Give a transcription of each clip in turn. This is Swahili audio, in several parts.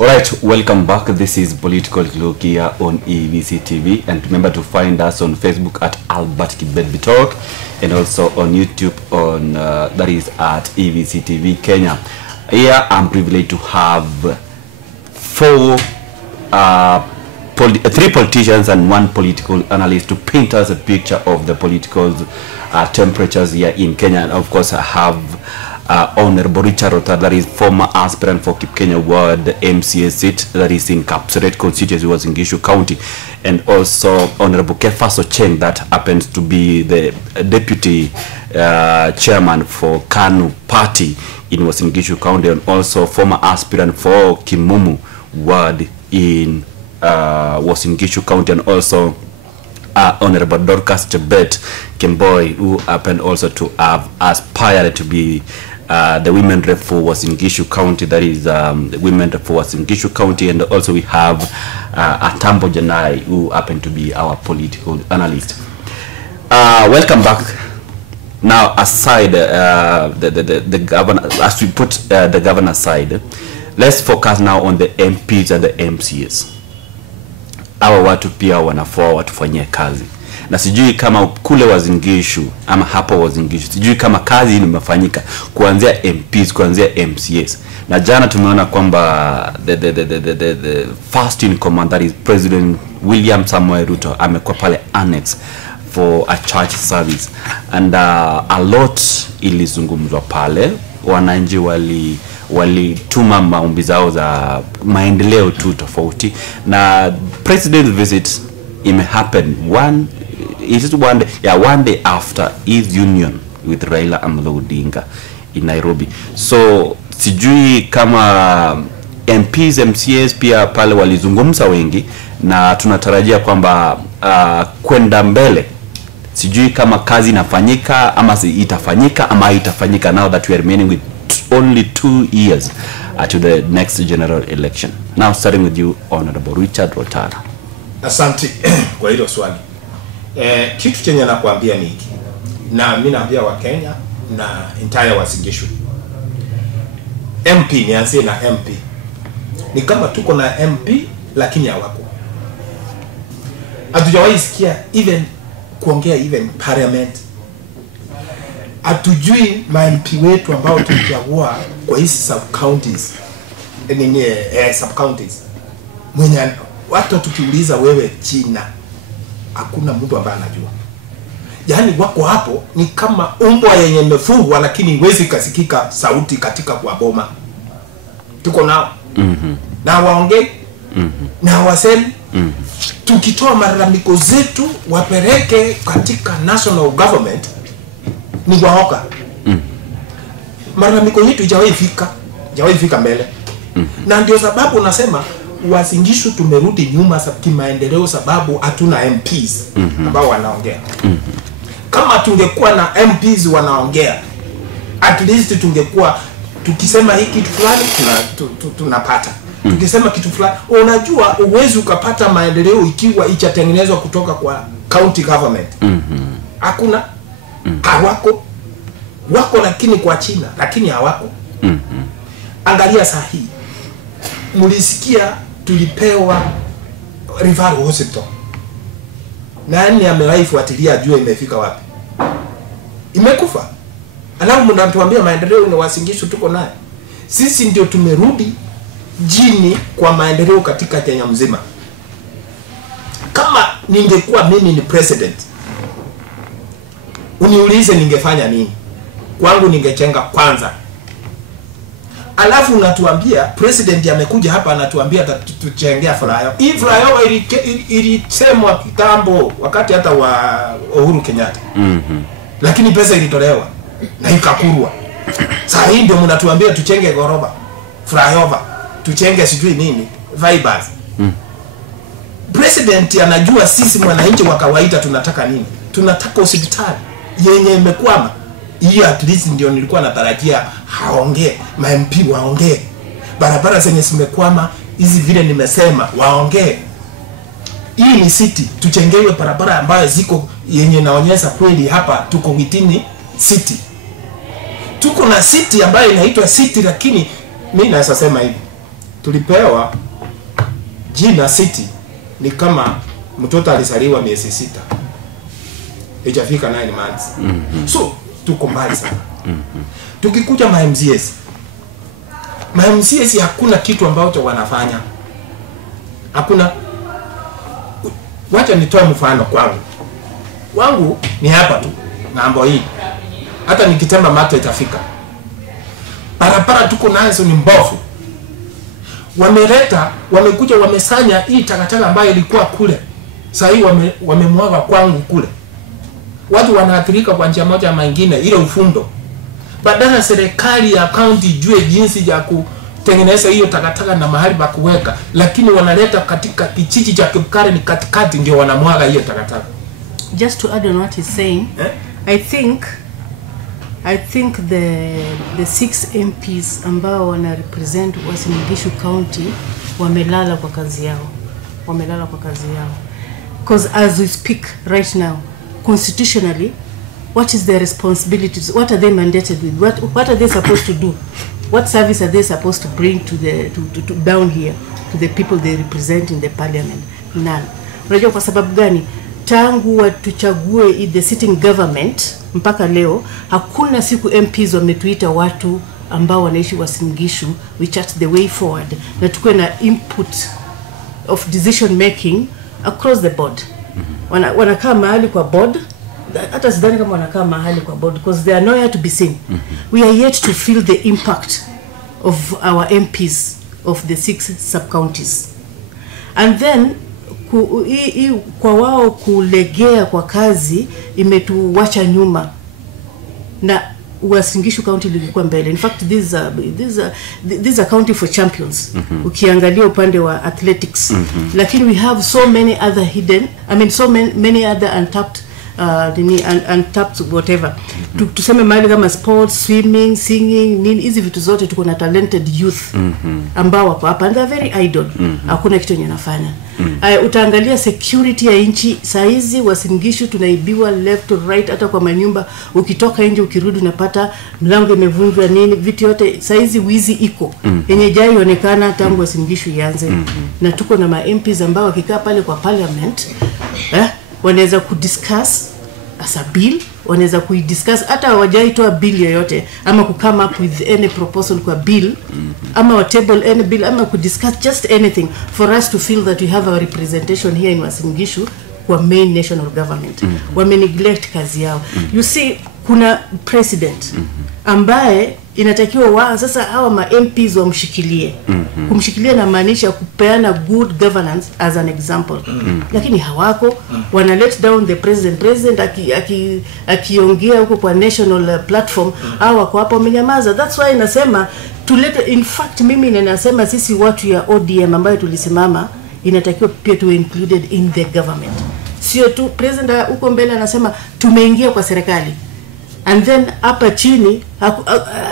Alright, welcome back. This is Political Look here on EVC TV, and remember to find us on Facebook at Albert Kibet Talk, and also on YouTube on that is at EVC TV Kenya. Here I'm privileged to have three politicians and one political analyst to paint us a picture of the political temperatures here in Kenya. And of course I have Honorable Richard Rota, that is former aspirant for Kipkenya Ward MCA seat, that is in Kapseret constituency, was in Gishu County, and also Honorable Kephas Ocheng, that happens to be the deputy chairman for KANU party in Uasin Gishu County, and also former aspirant for Kimumu Ward in Uasin Gishu County, and also Honorable Dorcas Chebet Kemboi, who happened also to have aspired to be the women rep for Uasin Gishu County, that is the women rep for Uasin Gishu County, and also we have Atambo Janai, who happened to be our political analyst. Welcome back. Now, aside the governor, as we put the governor aside, let's focus now on the MPs and the MCAs. Hawa watu pia wanafaa watufanyie kazi. Na sijui kama kule Uasin Gishu ama hapa Uasin Gishu, sijui kama kazi imefanyika kuanzia MPs, kuanzia MCAs. Na jana tumeona kwamba the first in command, that is President William Samoei Ruto, amekuwa pale annex for a church service, and a lot ilizungumzwa pale. Wananchi walituma maombi zao za maendeleo tu tofauti, na president's visit happen one day after his union with Raila Amolo Odinga in Nairobi. So sijui kama MPs, MCAs pia pale walizungumza wengi, na tunatarajia kwamba kwenda mbele, sijui kama kazi inafanyika ama itafanyika ama itafanyika, now that we are remaining with only 2 years to the next general election. Now starting with you, Honorable Richard Rota. Asante kwa hilo swali. Kitu chenye nakwambia ni hiki, na mimi naambia wa Kenya na entire Uasin Gishu, MP, nianzie na MP, ni kama tuko na MP lakini hawako. Hatujawahi sikia even kuongea even parliament. Hatujui ma-MP wetu ambao tulichagua kwa hizi sub-counties, sub-counties, mwenye watu tukiuliza wewe China, hakuna mtu ambaye anajua. Yaani wako hapo ni kama umbwa yenye imefungwa, lakini huwezi kasikika sauti katika kwa boma. Tuko nao. Na waongee, na wasemi, tukitoa malalamiko zetu wapeleke katika national government, ni waoka. Malalamiko yetu haijawahi fika mbele. Na ndio sababu nasema Uasin Gishu tumerudi nyuma kimaendeleo, sababu hatuna MPs ambao wanaongea. Kama tungekuwa na MPs wanaongea, at least tungekuwa tukisema hiki kitu fulani tunapata. Tukisema kitu fulani, unajua uwezi ukapata maendeleo ikiwa ichatengenezwa kutoka kwa county government. Hakuna. Hawako. Wako lakini kwa China, lakini hawako. Angalia saa hii, mulisikia tulipewa referral hospital. Nani amewahi fuatilia ajue imefika wapi? Imekufa. Alafu mnatuambia maendeleo ni Uasin Gishu tuko naye. Sisi ndio tumerudi jini kwa maendeleo katika Kenya mzima. Kama ningekuwa mimi ni president, uniulize ningefanya nini? Kwangu ningechenga kwanza. Alafu unatuambia president amekuja hapa anatuambia tuchengea flyover. Hii flyover ilisemwa kitambo wakati hata wa Uhuru Kenyatta. Lakini pesa ilitolewa na ikakurwa. Sasa hii ndio mnatuambia tuchenge goroba, flyover, tuchenge sijui nini, vibers. President anajua sisi mwananchi wa kawaida tunataka nini? Tunataka hospitali yenye imekwama. Hiyo at least ndio nilikuwa natarajia haongee, ma-MP waongee. Barabara zenye zimekwama hizi vile nimesema waongee. Hii ni city, tuchengewe barabara ambayo ziko yenye naonyesha kweli hapa tuko within city. Tuko na city ambayo inaitwa city, lakini mimi naweza sema hivi, tulipewa jina city ni kama mtoto alizaliwa miezi 6. Haijafika 9 months. So tuko mbali sana. Tukikuja MCS hakuna kitu ambacho wanafanya. Hakuna. Wacha nitoe mfano kwangu ni hapa tu ng'ambo hii. Hata nikitema mato itafika. Barabara tuko nazo ni mbovu. Wamekuja wamesanya hii takataka ambayo ilikuwa kule. Sasa hii wamemwaga kwangu kule. Watu wanaathirika kwa njia moja ama nyingine, ile ufundo. Badala serikali ya county jue jinsi ya kutengeneza hiyo takataka na mahali pa kuweka, lakini wanaleta katika kijiji cha Kibukare ni katikati ndio wanamwaga hiyo takataka. Just to add on what he's saying, I think the 6 MPs ambao wana represent Uasin Gishu County wamelala kwa kazi yao. Because as we speak right now, constitutionally, what is their responsibilities? What are they mandated with? What are they supposed to do? What service are they supposed to bring to down here to the people they represent in the parliament? None. Unajua kwa sababu gani? Tangu watuchague the sitting government mpaka leo hakuna siku MPs wametuita watu ambao wanaishi Uasin Gishu we chat the way forward na tukue na input of decision making across the board. Wanakaa mahali kwa board, hata sidhani kama wanakaa mahali kwa board because they are nowhere to be seen. We are yet to feel the impact of our MPs of the 6 sub-counties. And then kwa wao kulegea kwa kazi imetuwacha nyuma na Uasin Gishu County ilikuwa mbele. In fact, these are county for champions. Ukiangalia upande wa athletics. Lakini we have so many other so many other untapped whatever. Tuseme mahali kama sports, swimming, singing, hizi vitu zote tuko na talented youth ambao wako hapa and they are very idle. Hakuna kitu wanafanya. Utaangalia security ya nchi saizi Uasin Gishu tunaibiwa left to right, hata kwa manyumba ukitoka nje ukirudi unapata mlango imevunjwa vitu yote saizi wizi iko yenye jaionekana tangu Uasin Gishu ianze. Na tuko na ma MPs ambao wakikaa pale kwa parliament wanaweza kudiscuss as a bill, wanaweza kuidiscuss hata hawajaitoa bill yoyote ama come up with any proposal kwa bill ama table any bill ama kudiscuss just anything for us to feel that we have our representation here in Uasin Gishu kwa main national government. Wameneglect kazi yao. You see kuna president ambaye inatakiwa sasa hawa ma MPs wamshikilie. Kumshikilia na maanisha kupeana good governance as an example. Lakini hawako, wana let down the president akiongea huko kwa national platform wako hapo wamenyamaza. That's why nasema in fact mimi ninasema sisi watu ya ODM ambayo tulisimama inatakiwa pia to included in the government. Sio tu president huko mbele anasema tumeingia kwa serikali. And then hapa chini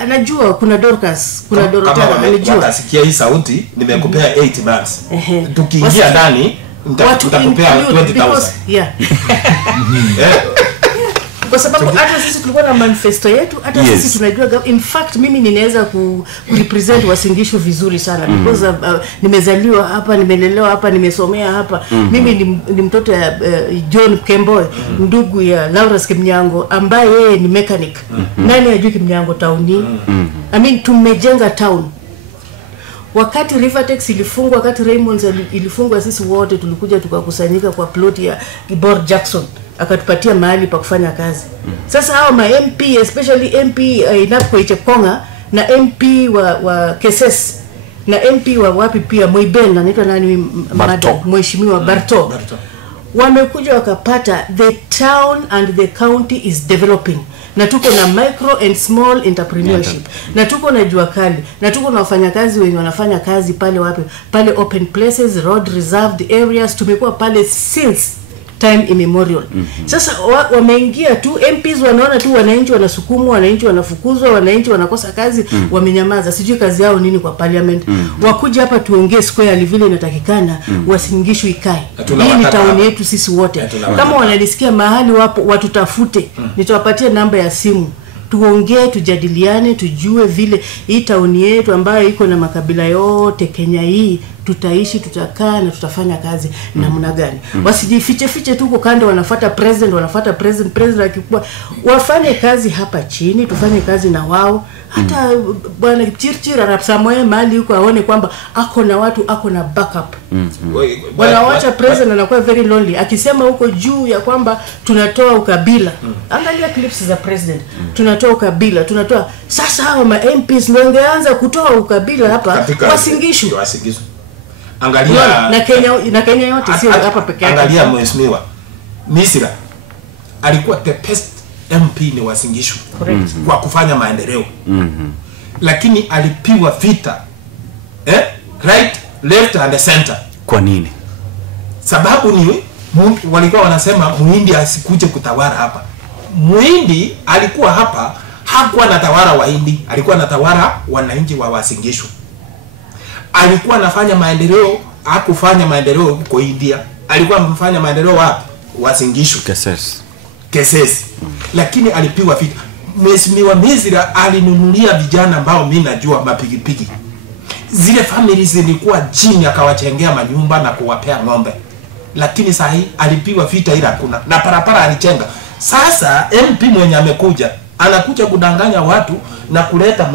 anajua kuna Dorcas, kuna Dorotana anajua. Watasikia hii sauti nimekupea 8 months. Tukiingia ndani nitakupea 20,000. Yeah. Kwa sababu hata sisi tulikuwa na manifesto yetu, hata sisi tunajua in fact mimi ninaweza kurepresent Uasin Gishu vizuri sana because nimezaliwa hapa, nimelelewa hapa, nimesomea hapa. Mimi ni mtoto ya John Kemboy, ndugu ya Laura Kimnyango ambaye yeye ni mechanic. Nani ajui Kimnyango town? Tumejenga town. Wakati Rivertex ilifungwa, wakati Raymond's ilifungwa, sisi wote tulikuja tukakusanyika kwa plot ya Gibor Jackson akatupatia mahali pa kufanya kazi. Sasa hao ma MP especially MP Inapko Ichekonga na MP wa Keses na MP wa wapi pia Moiben anaitwa nani mheshimiwa Barto wamekuja wakapata the town and the county is developing. Na tuko na micro and small entrepreneurship. Na tuko na jua kali. Na tuko na wafanyakazi wenye wanafanya kazi pale wapi? Pale open places, road reserved areas, tumekuwa pale since time immemorial. Sasa wameingia tu MPs wanaona tu wananchi wanasukumwa, wananchi wanafukuzwa, wananchi wanakosa kazi, wamenyamaza. Sijui kazi yao nini kwa parliament. Wakuja hapa tuongee square vile inatakikana, Uasin Gishu ikae. Hii ni town yetu sisi wote. Kama wanalisikia mahali wapo watutafute. Nitawapatia namba ya simu. tuongee, tujadiliane, tujue vile hii tauni yetu ambayo iko na makabila yote Kenya hii tutaishi, tutakaa na tutafanya kazi namna gani. Wasijifiche fiche tu huko kando wanafuata president akikuwa, wafanye kazi hapa chini, tufanye kazi na wao. Hata bwana Chirchir Arap Samoei mali huko aone kwamba ako na watu, ako na backup. Wanawacha president anakuwa very lonely akisema huko juu ya kwamba tunatoa ukabila. Angalia clips za president. Tunatoa ukabila, tunatoa. Sasa hao ma MPs ndio wangeanza kutoa ukabila hapa Wasingishu. Angalia na Kenya yote sio hapa peke yake. Angalia mheshimiwa Misira alikuwa the best MP ni Wasingishu kwa kufanya maendeleo. Lakini alipigwa vita right, left and center. Kwa nini? Sababu ni walikuwa wanasema Muhindi asikuje kutawala hapa. Muhindi alikuwa hapa, hakuwa anatawala Wahindi, alikuwa anatawala wananchi wa Wasingishu. Alikuwa anafanya maendeleo, hakufanya maendeleo huko India. Alikuwa anafanya maendeleo wapi? Wasingishu. Kesesi. Lakini alipigwa vita. Mheshimiwa Misira alinunulia vijana ambao mimi najua mapigipigi. Zile families zilikuwa chini, akawachengea manyumba na kuwapea ng'ombe. Lakini saa hii alipigwa vita ila hakuna. Na parapara alichenga. Sasa MP mwenye amekuja, anakuja kudanganya watu na kuleta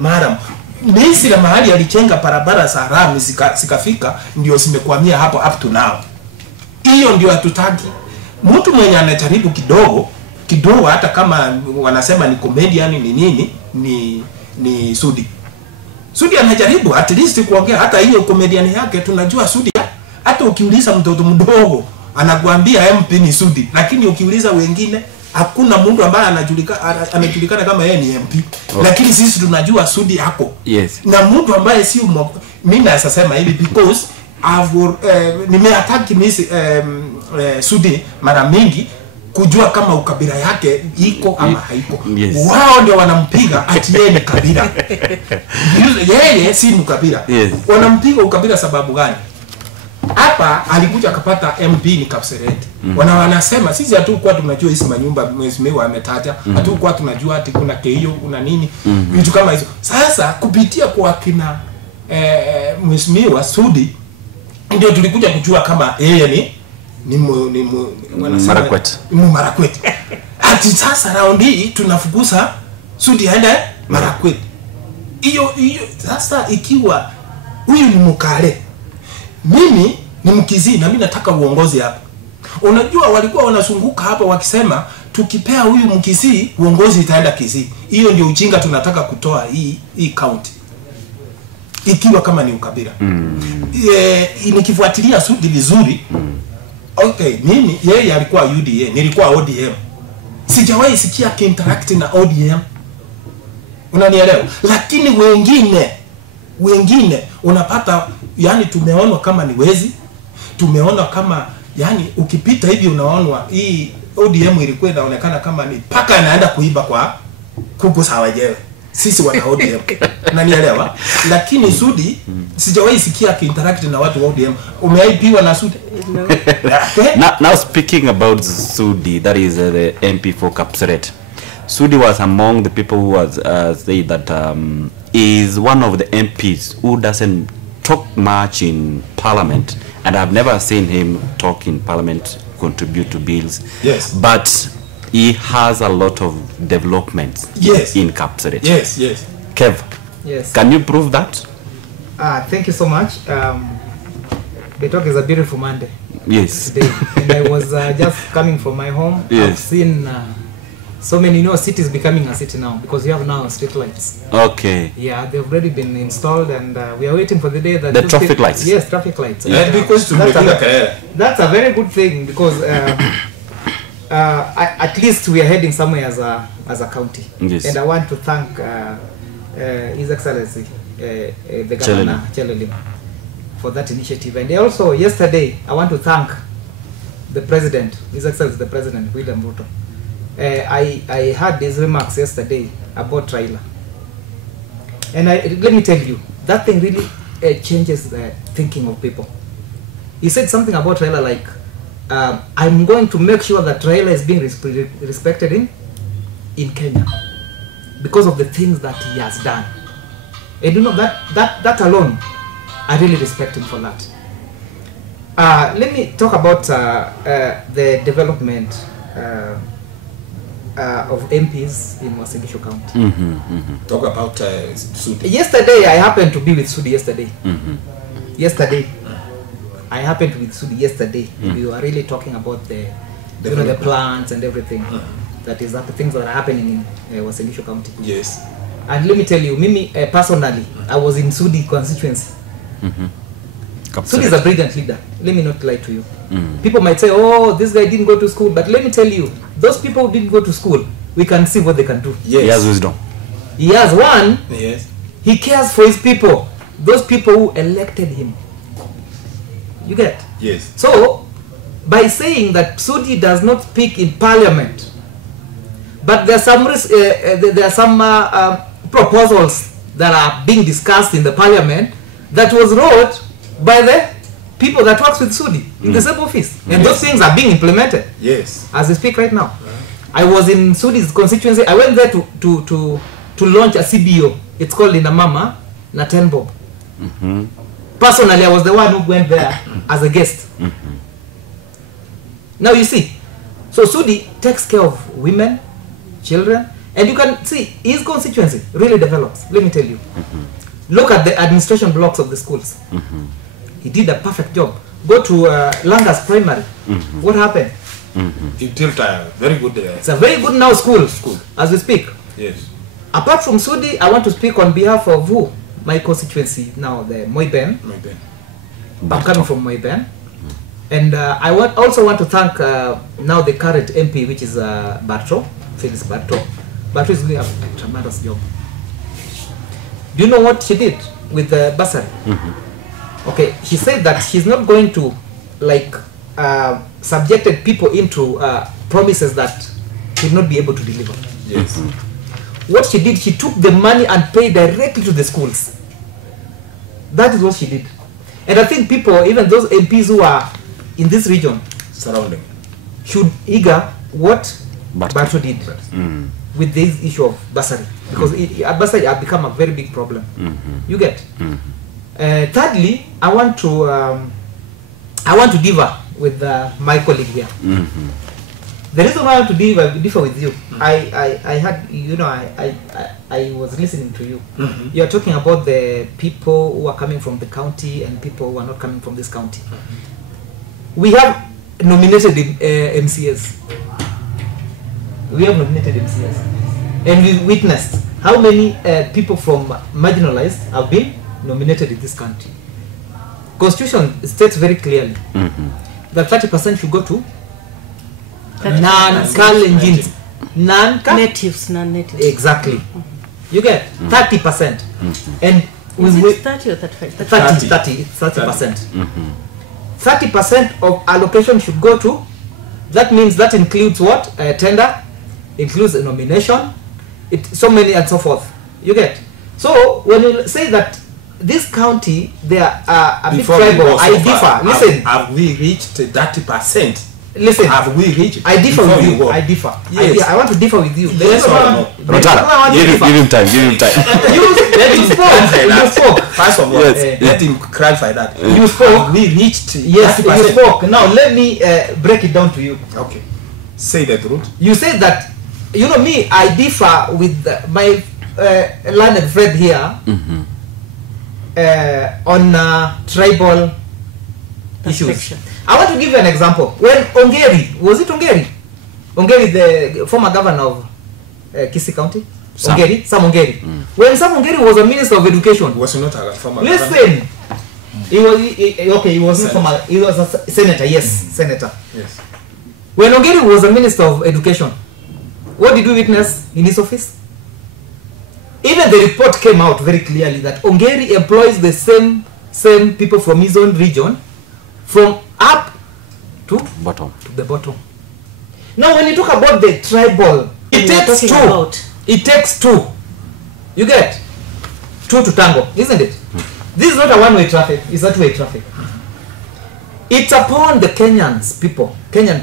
maram. Misira mahali alichenga barabara za rami sikafika, ndio zimekwamia hapo up to now. Hiyo ndio hatutaki. Mtu mwenye anajaribu kidogo hata kama wanasema ni comedian ni nini, ni Sudi anajaribu at least kuongea. Hata hiyo comedian yake tunajua Sudi, hata ukiuliza mtoto mdogo anakuambia MP ni Sudi, lakini ukiuliza wengine hakuna mtu ambaye anajulikana kama yeye ni MP. Lakini sisi tunajua Sudi hapo. Na mtu ambaye si mimi nasema hivi because nimeataki Sudi mara mingi kujua kama ukabila yake iko ama haiko. Wao ndio wanampiga ati yeye ni kabila. Yeye si mkabila. Wanampiga ukabila sababu gani? Hapa alikuja akapata MP ni Kapseret. Wanasema sisi hatukuwa tunajua hizi manyumba mheshimiwa ametaja. Hatukuwa tunajua ati kuna keio, kuna nini, vitu kama hizo. Sasa kupitia kwa kina mheshimiwa Sudi ndio tulikuja kujua kama yeye ni Marakwet. Ati sasa raundi hii tunafukuza Sudi aende Marakwet. Hiyo sasa ikiwa huyu ni Mukale, mimi ni Mkizii na mimi nataka uongozi hapa. Unajua walikuwa wanazunguka hapa wakisema tukipea huyu Mkizii uongozi itaenda Kisii. Hiyo ndio ujinga tunataka kutoa hii county. Ikiwa kama ni ukabila. Nikifuatilia Sudi vizuri. Okay, mimi yeye alikuwa UDA, nilikuwa ODM. Sijawahi sikia interact na ODM. Unanielewa? Lakini wengine unapata yani tumeonwa kama ni wezi. Tumeona kama yani ukipita hivi unaonwa hii ODM ilikuwa inaonekana kama ni paka anaenda kuiba kwa kuku za wenyewe. Sisi wana ODM. Unanielewa? Lakini Sudi sijawahi sikia interact na watu wa ODM. Umeipiwa na Sudi? Now speaking about Sudi, that is the MP for Kapseret. Sudi was among the people who was say that is one of the MPs who doesn't talk much in Parliament, and I've never seen him talk in Parliament, contribute to bills. Yes. But he has a lot of developments in Kapseret. Yes. Kev, yes. Can you prove that? Thank you so much. The talk is a beautiful Monday. Yes. Today. And I was just coming from my home. Yes. I've seen so many cities becoming a city now because you have now street lights. Okay. Yeah, they've already been installed, and we are waiting for the day that the traffic lights. Yes, traffic lights. Because that's a very good thing because at least we are heading somewhere as a county. Yes. And I want to thank His Excellency the Governor Chelelim for that initiative. And also yesterday I want to thank the President, His Excellency the President William Ruto. I heard his remarks yesterday about Raila, and let me tell you, that thing really changes the thinking of people. He said something about Raila like, I'm going to make sure that Raila is being respected in Kenya because of the things that he has done. And you know that alone, I really respect him for that. Let me talk about the development of MPs in Uasin Gishu County. Talk about Sudi. Yesterday, I happened to be with Sudi yesterday. Yesterday, I happened to be with Sudi yesterday. We were really talking about the plants and everything. That is the things that are happening in Uasin Gishu County. Yes. And let me tell you, Mimi, personally, I was in Sudi constituency. Sudi is a brilliant leader. Let me not lie to you. People might say, oh, this guy didn't go to school. But let me tell you, those people who didn't go to school, we can see what they can do. Yes. He has wisdom. He has one. Yes. He cares for his people. Those people who elected him. You get? Yes. So, by saying that Sudi does not speak in parliament, but there are some proposals that are being discussed in the parliament that was wrote by the people that works with Sudi in the same office, and those things are being implemented. Yes. As we speak right now. I was in Sudi's constituency. I went there to launch a CBO. It's called Inamama Natenbob. Personally, I was the one who went there as a guest. Now you see, so Sudi takes care of women, children, and you can see his constituency really develops. Let me tell you. Look at the administration blocks of the schools. He did a perfect job. Go to Langas Primary. What happened? He built a very good. It's a very good now school as we speak. Yes. Apart from Sudi, I want to speak on behalf of who? My constituency now, the Moiben. I'm coming from Moiben. And I also want to thank now the current MP, which is Barto, Phyllis Barto. Barto is doing a tremendous job. Do you know what she did with the bursary? Okay, she said that she's not going to subjected people into promises that she would not be able to deliver. Yes. What she did, she took the money and paid directly to the schools. That is what she did. And I think people, even those MPs who are in this region, Surrounding. should eager what Barto did Mm. with this issue of bursary, because bursary has become a very big problem. You get. Thirdly, I want to differ with my colleague here. The reason why I want to differ with you, I had, you know, I was listening to you. You are talking about the people who are coming from the county and people who are not coming from this county. We have nominated MCAs. We have nominated MCAs, and we witnessed how many people from marginalized have been nominated in this country. Constitution states very clearly that 30% should go to non-Kalenjins, natives, non-natives. Exactly. You get 30%, and Is with it 30 or 35? 30%. 30% of allocation should go to. That means that includes what? A tender, includes a nomination, so many and so forth. You get. So when you say that this county, they are a bit tribal, I differ. Listen, have we reached 30%? Listen, Have we reached? I differ before with you you. go? I differ. Yes. I want to differ with you. Yes or no? Rotara, give him time. You spoke. You spoke. First of all, Yes. let him clarify that. You spoke. Have we reached? Yes, 30%? you spoke. Now let me break it down to you. Okay. Say the truth. You said that, you know me, I differ with my learned friend here on tribal issues. Perception. I want to give you an example. When Ongeri, was it Ongeri? Ongeri, the former governor of Kisii County? Sam. Ongeri, Sam Ongeri. When Sam Ongeri was a minister of education, Was not a former. listen, he was not former, he was a senator, yes, senator. Yes. When Ongeri was a minister of education, what did we witness in his office? Even the report came out very clearly that Ongeri employs the same people from his own region, from up to Bottom. the bottom. Now when you talk about the tribal, it We are takes talking two. about- It takes two. You get? Two to tango, isn't it? This is not a one-way traffic, it's a two-way traffic. It's upon the Kenyan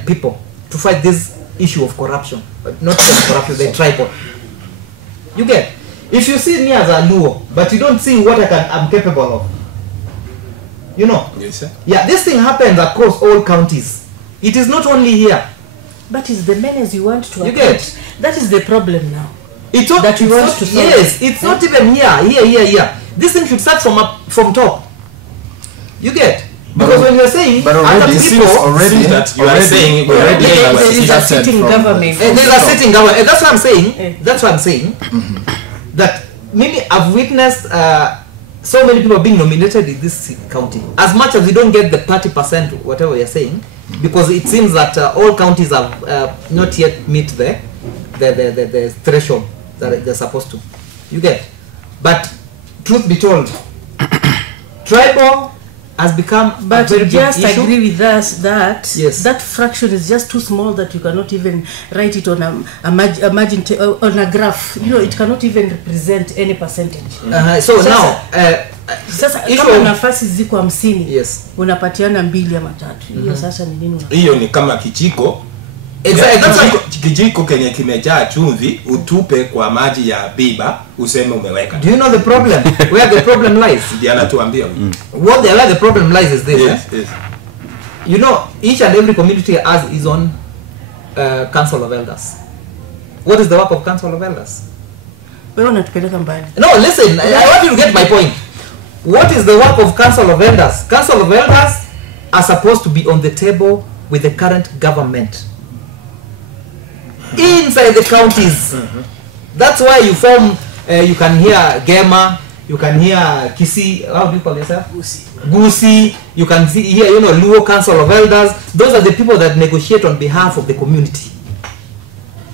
people to fight this issue of corruption, not just corruption, the tribal. You get? If you see me as a Luo, but you don't see what I'm capable of, you know? Yes, sir. Yeah, this thing happens across all counties. It is not only here. But it's the menace you want to You attack. get? That is the problem now. It's not, That you it's want not- to solve. yes, it's not even here. This thing should start from top. You get? Because when you're saying But other already, people, Seems that you are saying we already already There have is a started sitting from government. the- and there's a sitting government. And that's what I'm saying. Yeah. That's what I'm saying. That maybe I've witnessed so many people being nominated in this county. As much as we don't get the 30%, whatever you're saying, because it seems that all counties have not yet meet the threshold that they're supposed to. You get? But truth be told, tribal has become But a very big just issue. agree with us that Yes. that fraction is just too small that you cannot even write it on a margin on a graph. You know, it cannot even represent any percentage. So Sasa- now, Sasa issue kama of- nafasi ziko 50, yes. unapatiana 2 ama 3. Hiyo sasa ni nini unafanya? hiyo ni kama kijiko. Exactly. That's kijiko, what, kijiko kenye kimejaa chumvi utupe kwa maji ya biba useme umeweka. do you know the problem? Where the problem lies? Ndiye anatuambia. Where the problem lies is this. Yes, yes. You know, each and every community has its own council of elders. What is the work of council of elders? Wewe unatupeleka mbali. No, listen, I want you to get my point. What is the work of council of elders? Council of elders are supposed to be on the table with the current government inside the counties. That's why you form, you can hear Gema, you can hear Kisi, how do you call yourself? Gusi, you can see here, you know, Luo Council of Elders. Those are the people that negotiate on behalf of the community.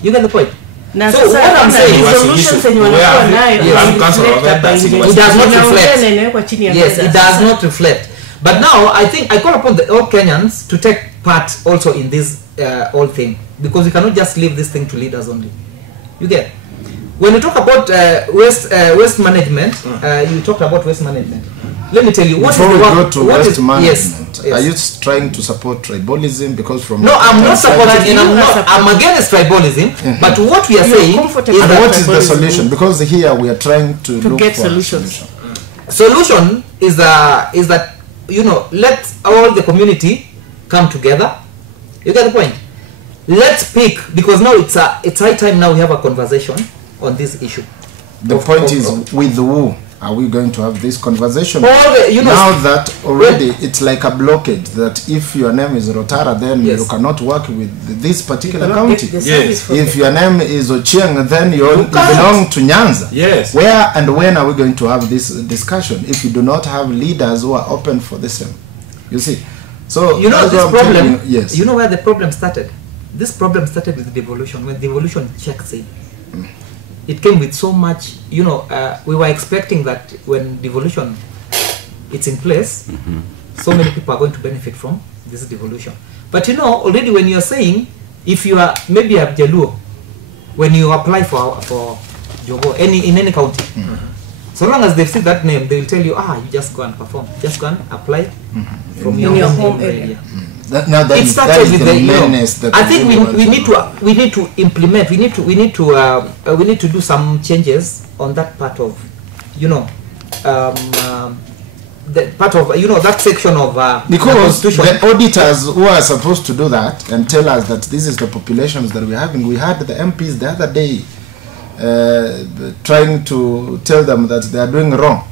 You get the point? Na So sasa what I'm kuna saying, resolutions yenye we wanakuwa have- nayo, we have it council of reflect hapa elders in nje. West- It does not Inaongea reflect. na inawekwa chini ya Yes, meza. it does Sasa- not reflect. But now I think I call upon all Kenyans to take part also in this whole thing, because we cannot just leave this thing to leaders only. You get? When you talk about waste management, you talked about waste management. Let me tell you what Before is we the work, go to what waste is- management, yes. are you trying to support tribalism? Because from No, I'm not supporting, But and you I'm are not. I'm supporting. against tribalism. But what we are You are saying comfortable is And that what is the tribalism solution? Because here we are trying to look get for a solutions. solution is that, you know, let all the community come together. You get the point? Let's pick, because now it's high time now we have a conversation on this issue. The Of- point of- is, of- with who are we going to have this conversation? All the, you know, Now that already it's like a blockade that if your name is Rotara, then Yes. you cannot work with this particular You cannot county. get the Yes. service from If the- your name is Ochieng, then you can't. belong to Nyanza. Yes. Where and when are we going to have this discussion if you do not have leaders who are open for the same? You see, so you know that's this what I'm telling problem. you. Yes. You know where the problem started? This problem started with devolution. When devolution checks in, it came with so much. You know, we were expecting that when devolution it's in place, so many people are going to benefit from this devolution. But you know, already when you are saying, if you are maybe a Jaluo, when you apply for Jogo in any county, so long as they see that name, they will tell you, you just go and perform, just go and apply from In your your home home area. Now that It is, started that is with the the, you know, menace that I think really want we need to implement. We need to do some changes on that part of, you know, the part of, you know, that section of the Because constitution. the auditors who are supposed to do that and tell us that this is the populations that we're having, we had the MPs the other day trying to tell them that they are doing wrong.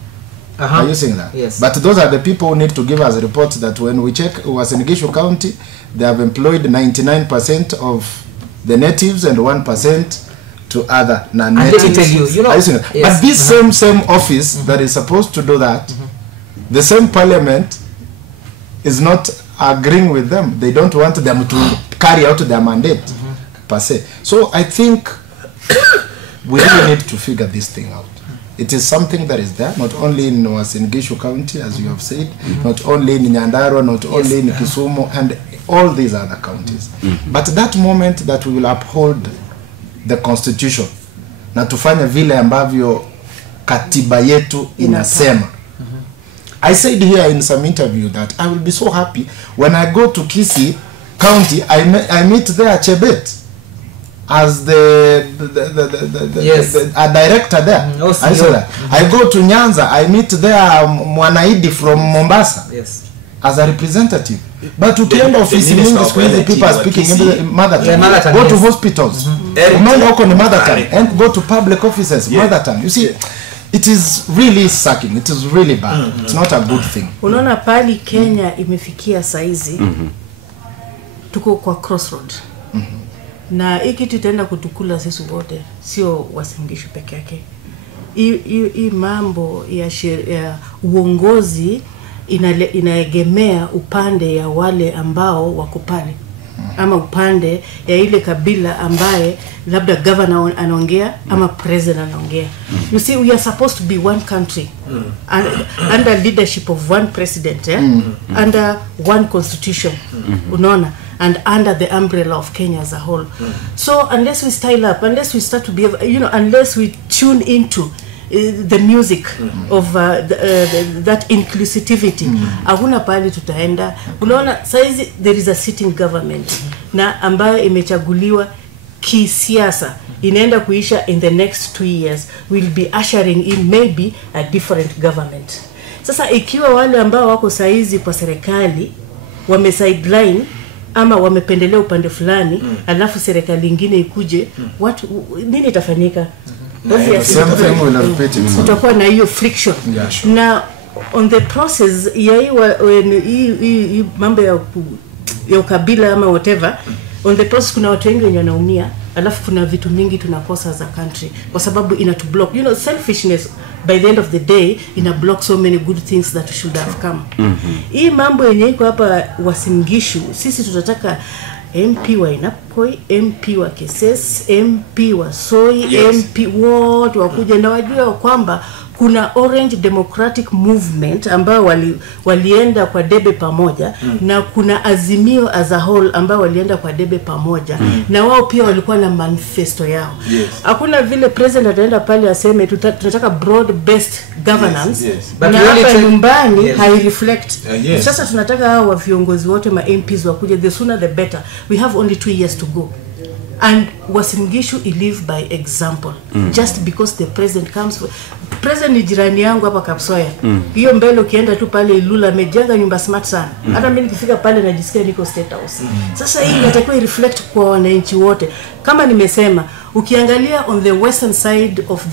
Are you saying that? Yes. But those are the people who need to give us reports that when we check Uasin Gishu County, they have employed 99% of the natives and 1% to other And let non-natives. me tell you, you know, Are saying that? yes. But this same office that is supposed to do that, the same parliament is not agreeing with them. They don't want them to carry out their mandate per se. So I think we really need to figure this thing out. It is something that is there, not only in Uasin Gishu County, as you have said, not only in Nyandarua, not only in Kisumu, and all these other counties. But that moment that we will uphold the constitution, na tufanye vile ambavyo katiba yetu inasema. I said here in some interview that I will be so happy when I go to Kisii County, I meet there Chebet. as the Yes. a director there. OCO. I saw that. I go to Nyanza, I meet there Mwanaidi from Mombasa Yes. as a representative. But ukienda ofisi minister mingi of siku hizi energy people are wa speaking Kisii. mother Yeah, mother tongue. tongue, Go to yes. hospitals. Eric. Umeenda huko ni mother tongue. Eric. And go to public offices, Yeah. mother tongue. You see, it is really sucking. It is really bad. It's not a good thing. Unaona pali Kenya imefikia saizi tuko kwa crossroad. Na hii kitu itaenda kutukula sisi wote, sio Uasin Gishu peke yake. Hii mambo ya uongozi inaegemea upande ya wale ambao wako pale, ama upande ya ile kabila ambaye labda governor anaongea ama president anaongea. You see, we are supposed to be one country under leadership of one president, under one constitution, unaona, and under the umbrella of Kenya as a whole. So unless we style up, unless we start to be, unless we tune into the music of that inclusivity, hakuna pale tutaenda. Unaona saizi there is a sitting government na ambayo imechaguliwa kisiasa, inaenda kuisha in the next 2 years. We'll be ushering in maybe a different government. Sasa ikiwa wale ambao wako saizi kwa serikali wame sideline ama wamependelea upande fulani, alafu serikali nyingine ikuje, nini itafanyika? Same thing will repeat itself. Utakuwa na hiyo friction. Yeah, sure. Na on the process ya hii mambo ya ukabila ama whatever, on the process kuna watu wengi wenye wanaumia, alafu kuna vitu mingi tunakosa as a country kwa sababu ina to block, selfishness by the end of the day ina block so many good things that should have come. Hii mambo yenye iko hapa Uasin Gishu, sisi tutataka MP wa Inapkoi, MP wa Keses, MP wa Soi, yes. MP wote wakuja na wajua kwamba kuna Orange Democratic Movement ambao walienda kwa debe pamoja, na kuna Azimio as a whole ambao walienda kwa debe pamoja, na wao pia walikuwa na manifesto yao. Hakuna vile president ataenda pale aseme tunataka broad based governance, yes. But na hapa nyumbani hai reflect. Yes. Sasa tunataka hao wa viongozi wote ma MPs wakuje, the sooner the better. We have only 2 years to go. And Uasin Gishu live by example. Just because the president comes president ni jirani yangu hapa Kapsoya. Hiyo mbele ukienda tu pale Ilula amejenga nyumba smart sana. Hata mimi nikifika pale najisikia niko State House. Sasa hii inatakiwa reflect kwa wananchi wote. Kama nimesema, ukiangalia on the western side of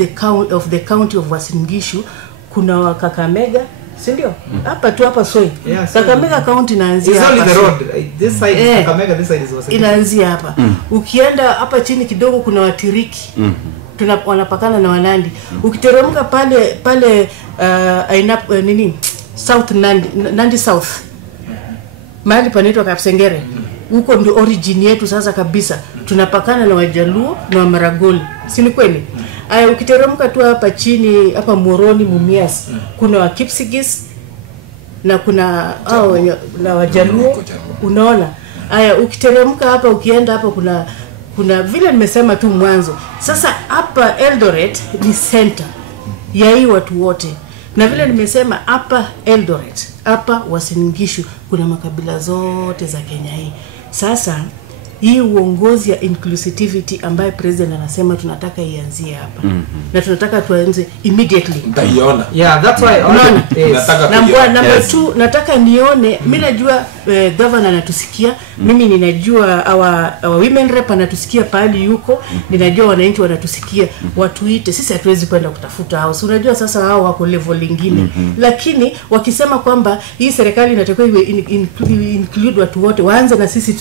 the county of Uasin Gishu kuna Kakamega, si ndio? Hapa tu hapa Soi. Yeah, Kakamega county inaanzia hapa. It's only the road. This side is Kakamega, this side is Uasin. Inaanzia hapa. Ukienda hapa chini kidogo kuna Watiriki. Wanapakana na Wanandi. Ukiteremka pale South Nandi South. Mahali panaitwa Kapsengere. Huko ndio origin yetu sasa kabisa. Tunapakana na Wajaluo na Wamaragoli. Si ni kweli? Ukiteremka tu hapa chini hapa Moroni Mumias, kuna Wakipsigis na kuna na Wajaluo, unaona. Ukiteremka hapa ukienda hapa kuna vile nimesema tu mwanzo. Sasa hapa Eldoret ni center ya hii watu wote. Na vile nimesema hapa Eldoret, hapa Uasin Gishu kuna makabila zote za Kenya hii. Sasa hii uongozi ya inclusivity ambaye president anasema tunataka ianzie hapa. Na tunataka tuanze immediately. Utaiona. Yeah, that's why Number 2, nataka nione, mimi najua governor anatusikia, mimi ninajua our women rep anatusikia pale yuko, ninajua wananchi wanatusikia, watuite. Sisi hatuwezi kwenda kutafuta hao. Unajua sasa hao wako level lingine. Lakini wakisema kwamba hii serikali inatakiwa iwe include watu wote, waanze na sisi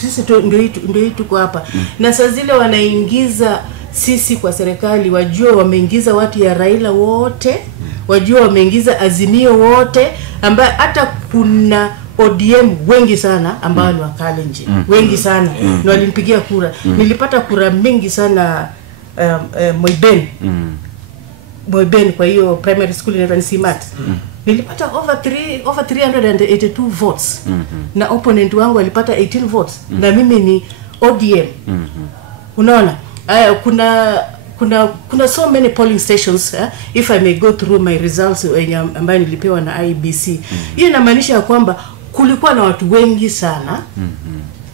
ndio tuko hapa. Na saa zile wanaingiza sisi kwa serikali, wajua wameingiza watu ya Raila wote, wajua wameingiza Azimio wote, ambaye hata kuna ODM wengi sana ambao ni wakalenji wengi sana na walimpigia kura. Nilipata kura mingi sana Moiben kwa hiyo primary school in Simat. Nilipata over 382 votes. Na opponent wangu alipata 18 votes. Na mimi ni ODM. Unaona? Kuna so many polling stations, if I may go through my results ambayo nilipewa na IBC. Hiyo inamaanisha kwamba kulikuwa na watu wengi sana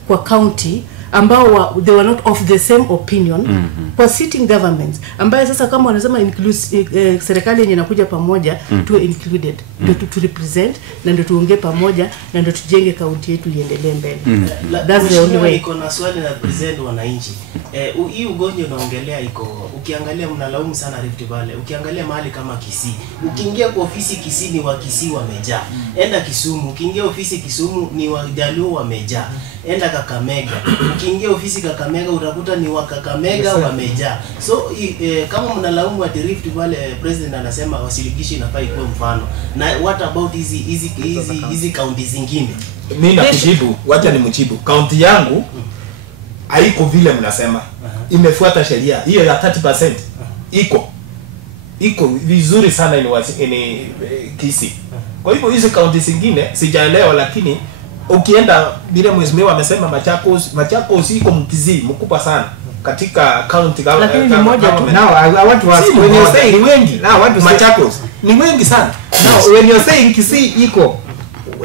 kwa county ambao they were not of the same opinion kwa sitting governments, ambaye sasa kama wanasema serikali yenye inakuja pamoja tuwe included, ndio tu represent na ndio tuongee pamoja na ndio tujenge kaunti yetu iendelee mbele. That's the only way. Iko na swali na present wananchi. Hii ugonjwa unaongelea iko, ukiangalia mnalaumu sana Rift Valley, ukiangalia mahali kama Kisii, ukiingia kwa ofisi Kisii ni wa Kisii wamejaa, enda Kisumu, ukiingia ofisi Kisumu ni wa Jaluo wamejaa, enda Kakamega, ukiingia ofisi Kakamega utakuta ni wa Kakamega wamejaa. So kama mnalaumu at Rift Valley, president anasema wasiligishi inafaa ikuwe mfano, na what about hizi kaunti zingine? Mimi nakujibu, wacha nimjibu. Kaunti yangu haiko vile mnasema. Imefuata sheria. Hiyo ya 30% iko vizuri sana ni Kisii. Kwa hivyo hizo kaunti zingine sijaelewa, lakini ukienda bila mheshimiwa amesema Machakos iko Mkizii mkubwa sana katika county government. Lakini ni moja tu. Now I want to ask, when you say ni wengi, now I want to Machakos ni wengi sana. Now when you saying Kisii iko,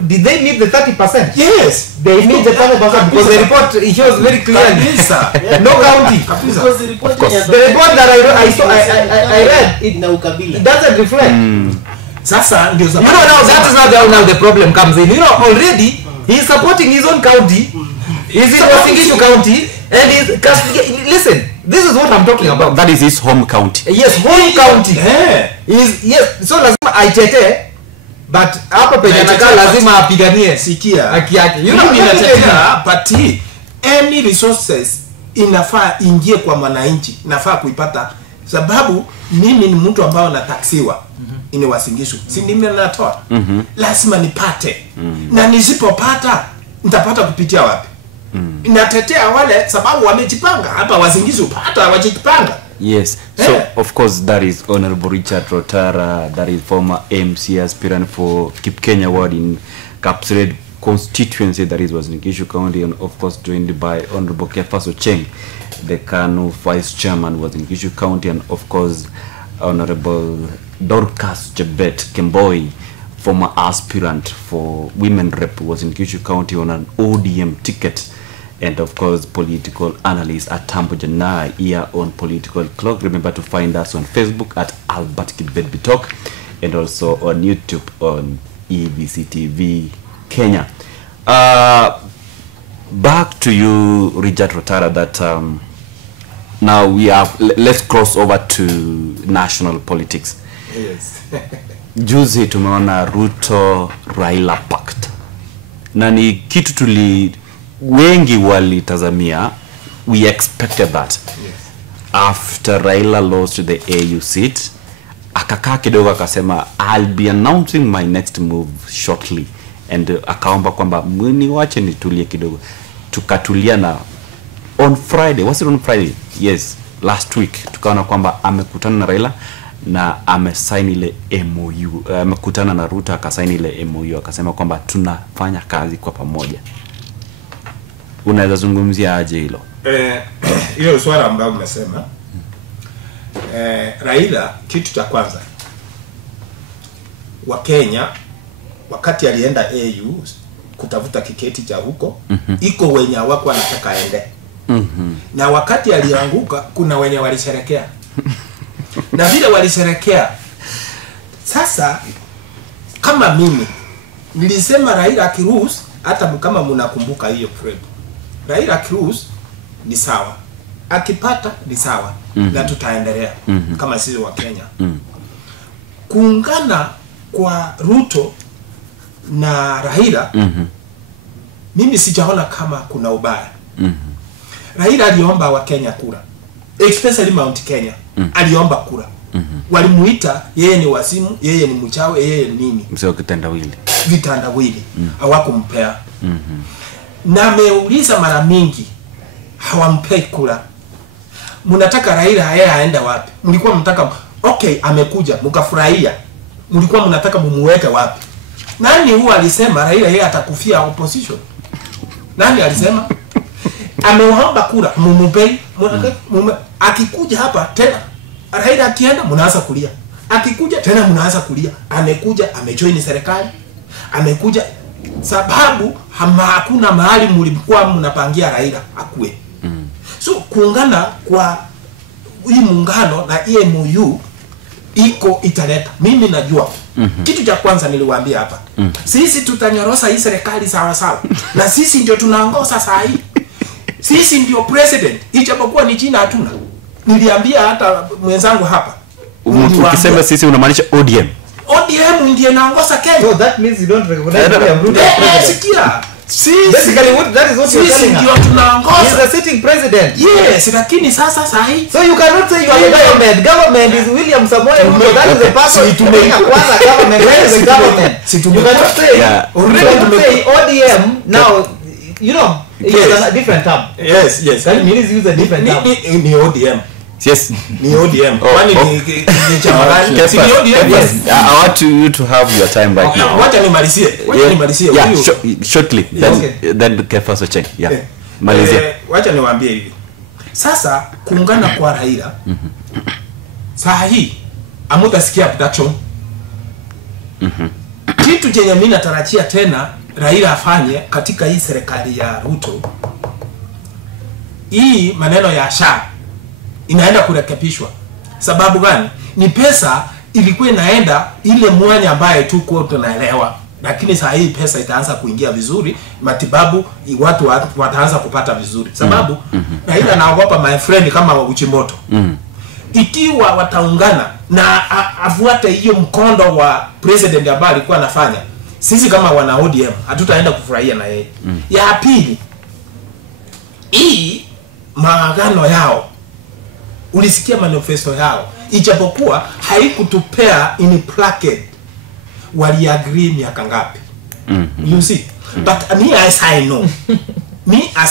did they meet the 30%? Yes, They meet the 30% because the report it shows very clearly. No county. Because the report that I read it doesn't reflect. Sasa ndio sababu that is not how the problem comes in. Already he is supporting his own county. He's in Wasingishu county and listen, this is what I'm talking about. That is his home county. Yes, home county. Yes, so lazima aitete, but hapa penye anakaa lazima apiganie sikia haki yake. But any resources inafaa ingie kwa mwananchi, nafaa kuipata, sababu mimi ni mtu ambao nataksiwa ini Wasingishu, si mimi natoa, lazima nipate, na nisipopata nitapata kupitia wapi? Inatetea wale sababu wamejipanga. Hapa Wasingishu pata wajipanga. Yes, so of course that is Honorable Richard Rotara, that is former MC aspirant for Keep Kenya Ward in Kapseret constituency, that is Wasingishu County, and of course joined by Honorable Kefaso Cheng, the KANU Vice Chairman Wasingishu County, and of course Honorable Dorcas Jebet Kemboi, former aspirant for Women Rep Wasingishu County on an ODM ticket, and of course political analyst at Tambo Janai here on Political Clock. Remember to find us on Facebook at Albert Kibet Bitok, and also on YouTube on EBC TV Kenya. Back to you, Richard Rotara, that now we have, let's cross over to national politics. Yes. Juzi tumeona Ruto Raila pact, na ni kitu wengi walitazamia. We expected that. Yes. After Raila lost the AU seat, akakaa kidogo akasema I'll be announcing my next move shortly, and akaomba kwamba mwini wache nitulie kidogo. Tukatulia, na on Friday, was it on Friday? Yes, last week tukaona kwamba amekutana na Raila na amesign ile MOU. Amekutana na Ruto akasign ile MOU, akasema kwamba tunafanya kazi kwa pamoja. Unaweza zungumzia aje hilo? Hiyo swala ambayo umesema, Raila, kitu cha kwanza, wa Kenya wakati alienda AU kutafuta kiketi cha huko, iko wenye wako wanataka aende. Na wakati alianguka kuna wenye walisherekea. Na vile walisherekea, sasa kama mimi nilisema Raila akiruhusu, hata kama mnakumbuka hiyo prep, Raila akiruhusu ni sawa, akipata ni sawa, na tutaendelea kama sisi wa Kenya. Kuungana kwa Ruto na Raila, mimi sijaona kama kuna ubaya. Raila aliomba wa Kenya kura, especially Mount Kenya, aliomba kura. Walimuita yeye ni wasimu, yeye ni mchawi, yeye ni nini, msio vitandawili, hawakumpea. Na ameuliza mara mingi, hawampei kura. Mnataka Raila yeye aende wapi? Mlikuwa mnataka, okay, amekuja mkafurahia, mlikuwa mnataka mumuweke wapi? Nani huwa alisema Raila yeye atakufia opposition? Nani alisema? Ameomba kura, mumumpei. Akikuja hapa tena Raila akienda mnaanza kulia, akikuja tena mnaanza kulia. Amekuja amejoin serikali, amekuja sababu hakuna mahali mlikuwa mnapangia Raila akue. So kuungana kwa hii muungano na EMU iko italeta, mimi najua kitu cha kwanza niliwaambia hapa, sisi tutanyorosa hii serikali sawa sawa na sisi ndio tunaongoza saa hii, sisi ndio president, ijapokuwa ni jina hatuna. Niliambia hata mwenzangu hapa, ukisema sisi unamaanisha ODM ndiye naongoza Kenya. So that means you don't recognize William Ruto as president. Sikia, Basically that is what you're telling us. Ndio tunaongoza. He is the sitting president. Yes, lakini sasa sahi. So you cannot say you are the government. Government is William Samoei Ruto. That is the person tumeka kwanza government. That is the government. You cannot say say ODM now. You know, it's a different term. Yes. That means use a different term. Ni ODM. Yes. Ni ODM. Kwani ni chama gani? Si ni ODM. Yes. I want you to have your time right now. Wacha nimalizie. Yeah, shortly. Then Kefas Ocheng. Yeah. Malizia. Wacha niwaambie hivi. Sasa kuungana kwa Raila. Saa hii amutasikia abduction. Kitu chenye mimi natarajia tena Raila afanye katika hii serikali ya Ruto, hii maneno ya SHA inaenda kurekebishwa. Sababu gani? Ni pesa ilikuwa inaenda ile mwanya ambaye tuko tunaelewa, lakini saa hii pesa itaanza kuingia vizuri, matibabu watu wataanza kupata vizuri. Sababu Raila anaogopa my friend kama Uchimoto. Ikiwa wataungana na afuate hiyo mkondo wa president ambaye alikuwa anafanya, sisi kama wana ODM hatutaenda kufurahia na yeye. Ya pili, hii maagano yao, ulisikia manifesto yao, ijapokuwa haikutupea in placket wali agree miaka ngapi. You see, but me as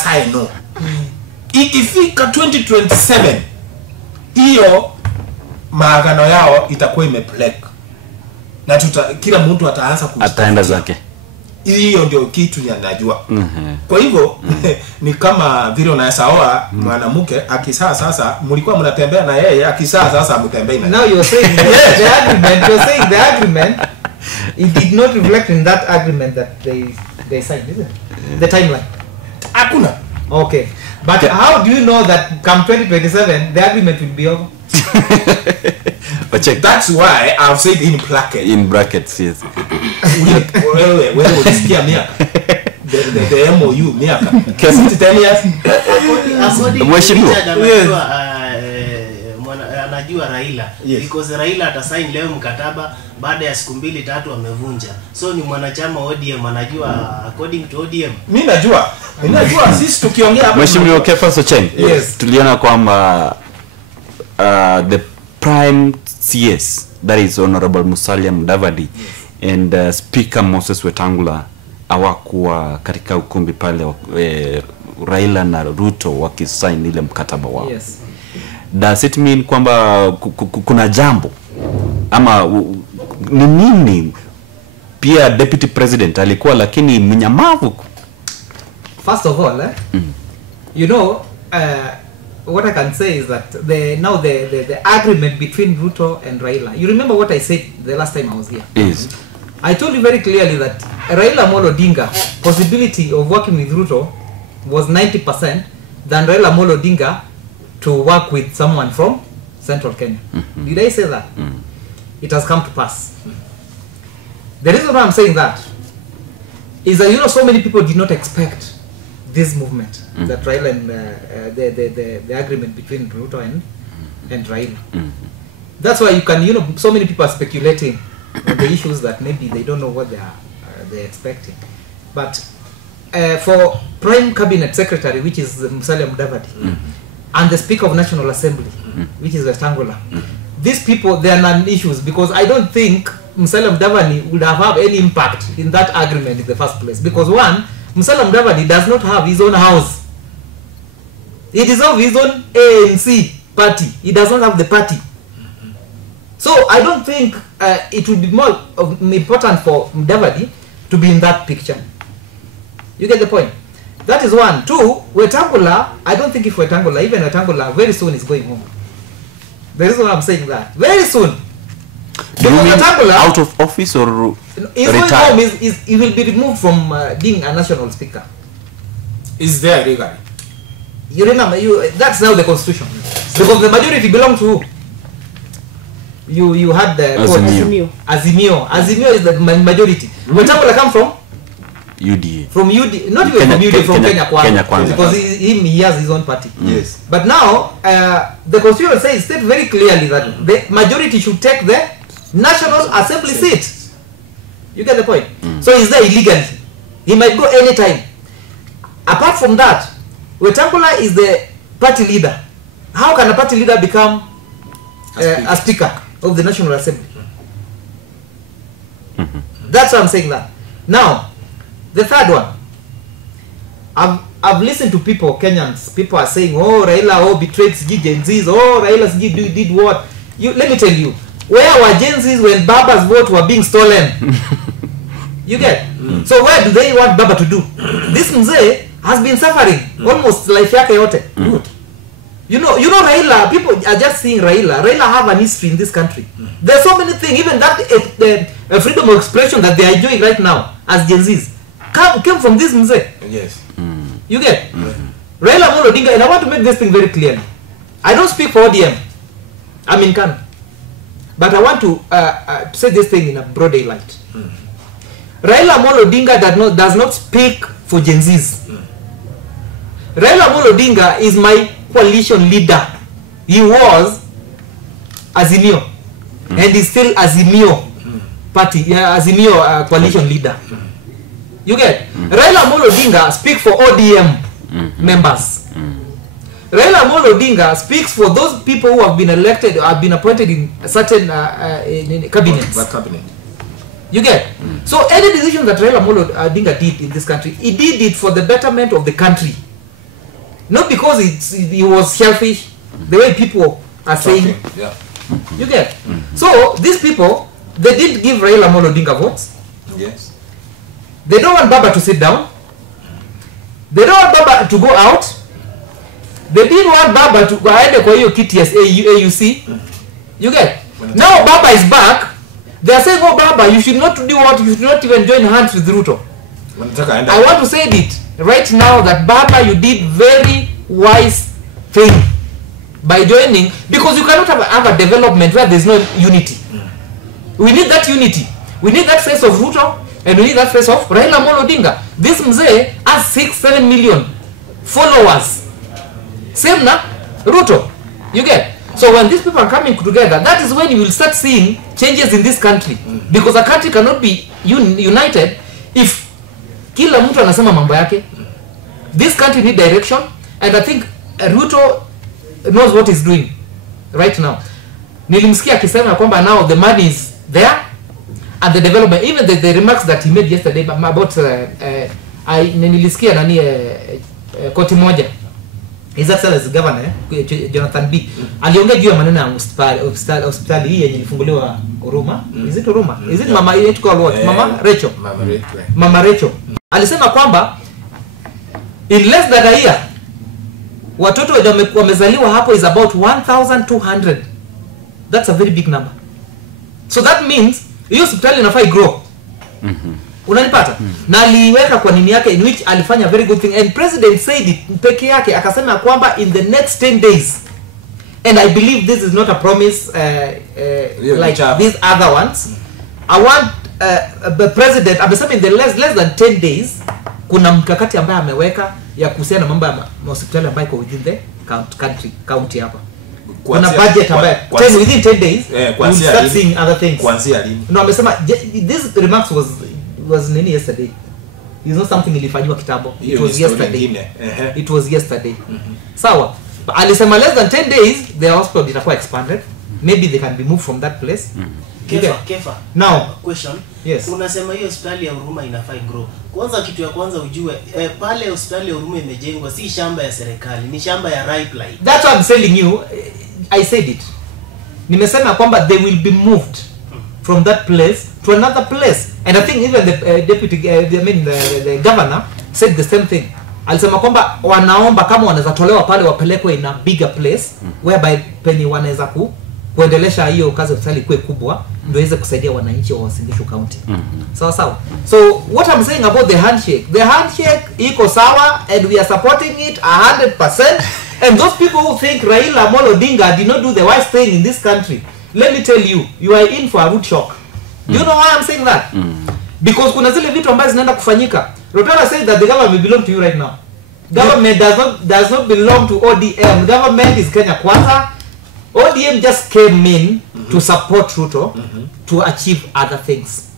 I know ikifika 2027 hiyo maagano yao itakuwa imeplek na kila mtu ataanza ataenda zake. Hiyo ndio kitu ninajua. Kwa hivyo ni kama vile unasaoa mwanamke akisaa, sasa mlikuwa mnatembea na yeye, akisaa sasa mtembei na. Now you're saying the agreement it did not reflect in that agreement that they signed, isn't it? The timeline. Hakuna. Okay. But how do you know that come 2027 the agreement will be over? But check. That's why I've said in brackets. In brackets, yes. Wewe ulisikia miaka. The MOU miaka. Kesi 10 years. Mheshimiwa. Anajua Raila. Because Raila atasign leo mkataba, baada ya siku 2-3 amevunja. So ni mwanachama ODM, anajua according to ODM. Mimi najua sisi tukiongea hapa. Mheshimiwa Kefas Ocheng. Yes. Tuliona kwamba the prime CS, that is Honorable Musalia Mudavadi, and Speaker Moses Wetangula hawakuwa katika ukumbi pale Raila na Ruto wakisign ile mkataba wao. Yes. Does it mean kwamba kuna jambo ama ni nini? Pia deputy president alikuwa lakini mnyamavu. First of all, you know, what I can say is that the agreement between Ruto and Raila. You remember what I said the last time I was here? Yes. I told you very clearly that Raila Amolo Odinga possibility of working with Ruto was 90% than Raila Amolo Odinga to work with someone from Central Kenya. Did I say that? It has come to pass. The reason why I'm saying that is that, you know, so many people did not expect this movement that Raila and the agreement between Ruto and Raila. That's why you can, you know, so many people are speculating on the issues that maybe they don't know what they're expecting. But for Prime Cabinet Secretary, which is Musalia Mudavadi, and the Speaker of National Assembly, which is Wetangula, these people, they are non-issues, because I don't think Musalia Mudavadi would have any impact in that agreement in the first place. Because one, Musalia Mudavadi does not have his own house. It is of his own ANC party. He does not have the party. So I don't think it would be more important for Mudavadi to be in that picture. You get the point? That is one. Two, Wetangula, I don't think if Wetangula, even Wetangula, very soon is going home. The reason why I'm saying that, very soon. Do you Because mean Wetangula, out of office or his going retired? home is he will be removed from being a national speaker. Is there legally? You remember, that's now the constitution. Because the majority belong to who? You had the Azimio. Azimio is the majority. Wetangula come from UDA. from UD, not even Kenya- from UD, from Kenya- Kenya Kenya Kwanza, Kwanza. because he has his own party. Yes. But now the constitution says state very clearly that the majority should take the National Assembly seat. You get the point? So he's there illegally. He might go anytime. Apart from that, Wetangula is the party leader. How can a party leader become a speaker of the National Assembly? That's why I'm saying that. Now, the third one. I've listened to people, Kenyans, people are saying, oh, Raila betrayed Gen Zs, oh, Raila did what? Let me tell you, where were Gen Zs when Baba's vote were being stolen? You get? So where do they want Baba to do? This Mzee has been suffering almost life yake yote. You know Raila, people are just seeing Raila have an history in this country. There's so many things, even that freedom of expression that they are enjoying right now as Gen Zs came from this Mzee. Yes. You get? Raila Amolo Odinga, and I want to make this thing very clearly. I don't speak for ODM. I'm in Kano. But I want to say this thing in a broad daylight. Raila Amolo Odinga does not speak for Gen Zs. Raila Amolo Odinga is my coalition leader. He was Azimio. And he's still Azimio party, Azimio coalition leader. You get? Raila Amolo Odinga speaks for ODM members. Raila Amolo Odinga speaks for those people who have been elected or have been appointed in certain in cabinets. That cabinet. You get? So any decision that Raila Amolo Odinga did in this country, he did it for the betterment of the country. Not because he was selfish, the way people are saying. Yeah. You get? So these people, they didn't give Raila Amolo Odinga votes. Yes. They don't want Baba to sit down. They don't want Baba to go out. They didn't want Baba to go ahead kwa hiyo kiti ya AUC. You get? Now Baba is back. They are saying, oh Baba, you should not do what? You should not even join hands with Ruto. I want to say it right now that Baba, you did very wise thing by joining, because you cannot have a development where there is no unity. We need that unity. We need that face of Ruto. And we need that face of Raila Amolo Odinga. This Mzee has 6-7 million followers. Same na Ruto. You get? So when these people are coming together, that is when you will start seeing changes in this country. Because a country cannot be united if kila mtu anasema mambo yake. This country need direction, and I think Ruto knows what he's doing right now. Nilimsikia akisema kwamba now the money is there. And the development, even the remarks that he made yesterday about nilisikia nani koti moja, His Excellency Governor Jonathan B aliongea juu ya maneno ya hospitali hii yenye ilifunguliwa Huruma. Is it Huruma? Is it Mama what? Mama Rachel. Alisema kwamba in less than a year watoto wamezaliwa hapo is about 1,200. That's a very big number. So that means hiyo hospitali inafai grow. Unanipata? Na aliweka kwa nini yake in which alifanya very good thing, and president said it peke yake akasema kwamba in the next 10 days, and I believe this is not a promise like these other ones. I want the president amesema in the less than 10 days kuna mkakati ambaye ameweka ya kuhusiana na mambo ya hospitali ambayo iko within the county hapa. Kuna budget ambayo within 10 days we will start seeing other things. Kuanzia lini? No, amesema this remarks was nini yesterday. It's not something ilifanywa kitambo. It was yesterday. It was yesterday. Sawa. But alisema less than 10 days the hospital itakuwa expanded. Maybe they can be moved from that place. Kefa. Now, question. Yes. Unasema hiyo hospitali ya Huruma inafai grow. Kwanza kitu ya kwanza ujue pale hospitali ya Huruma imejengwa si shamba ya serikali, ni shamba ya Ripeline. That's what I'm telling you. I said it. Nimesema kwamba they will be moved from that place to another place, and I think even the deputy the governor said the same thing. Alisema kwamba wanaomba kama wanaweza tolewa pale wapelekwe in a bigger place whereby penny wanaweza kuendelesha hiyo kazi ya hospitali kuwe kubwa ndio iweze kusaidia wananchi wa Uasin Gishu County. Sawa sawa. So what I'm saying about the handshake iko sawa and we are supporting it 100%. And those people who think Raila Amolo Odinga did not do the wise thing in this country, let me tell you, you are in for a root shock. Do you know why I'm saying that? Because kuna zile vitu ambazo zinaenda kufanyika. Rotara said that the government belongs to you right now. Government does not belong to ODM. The government is Kenya Kwanza. ODM just came in to support Ruto to achieve other things.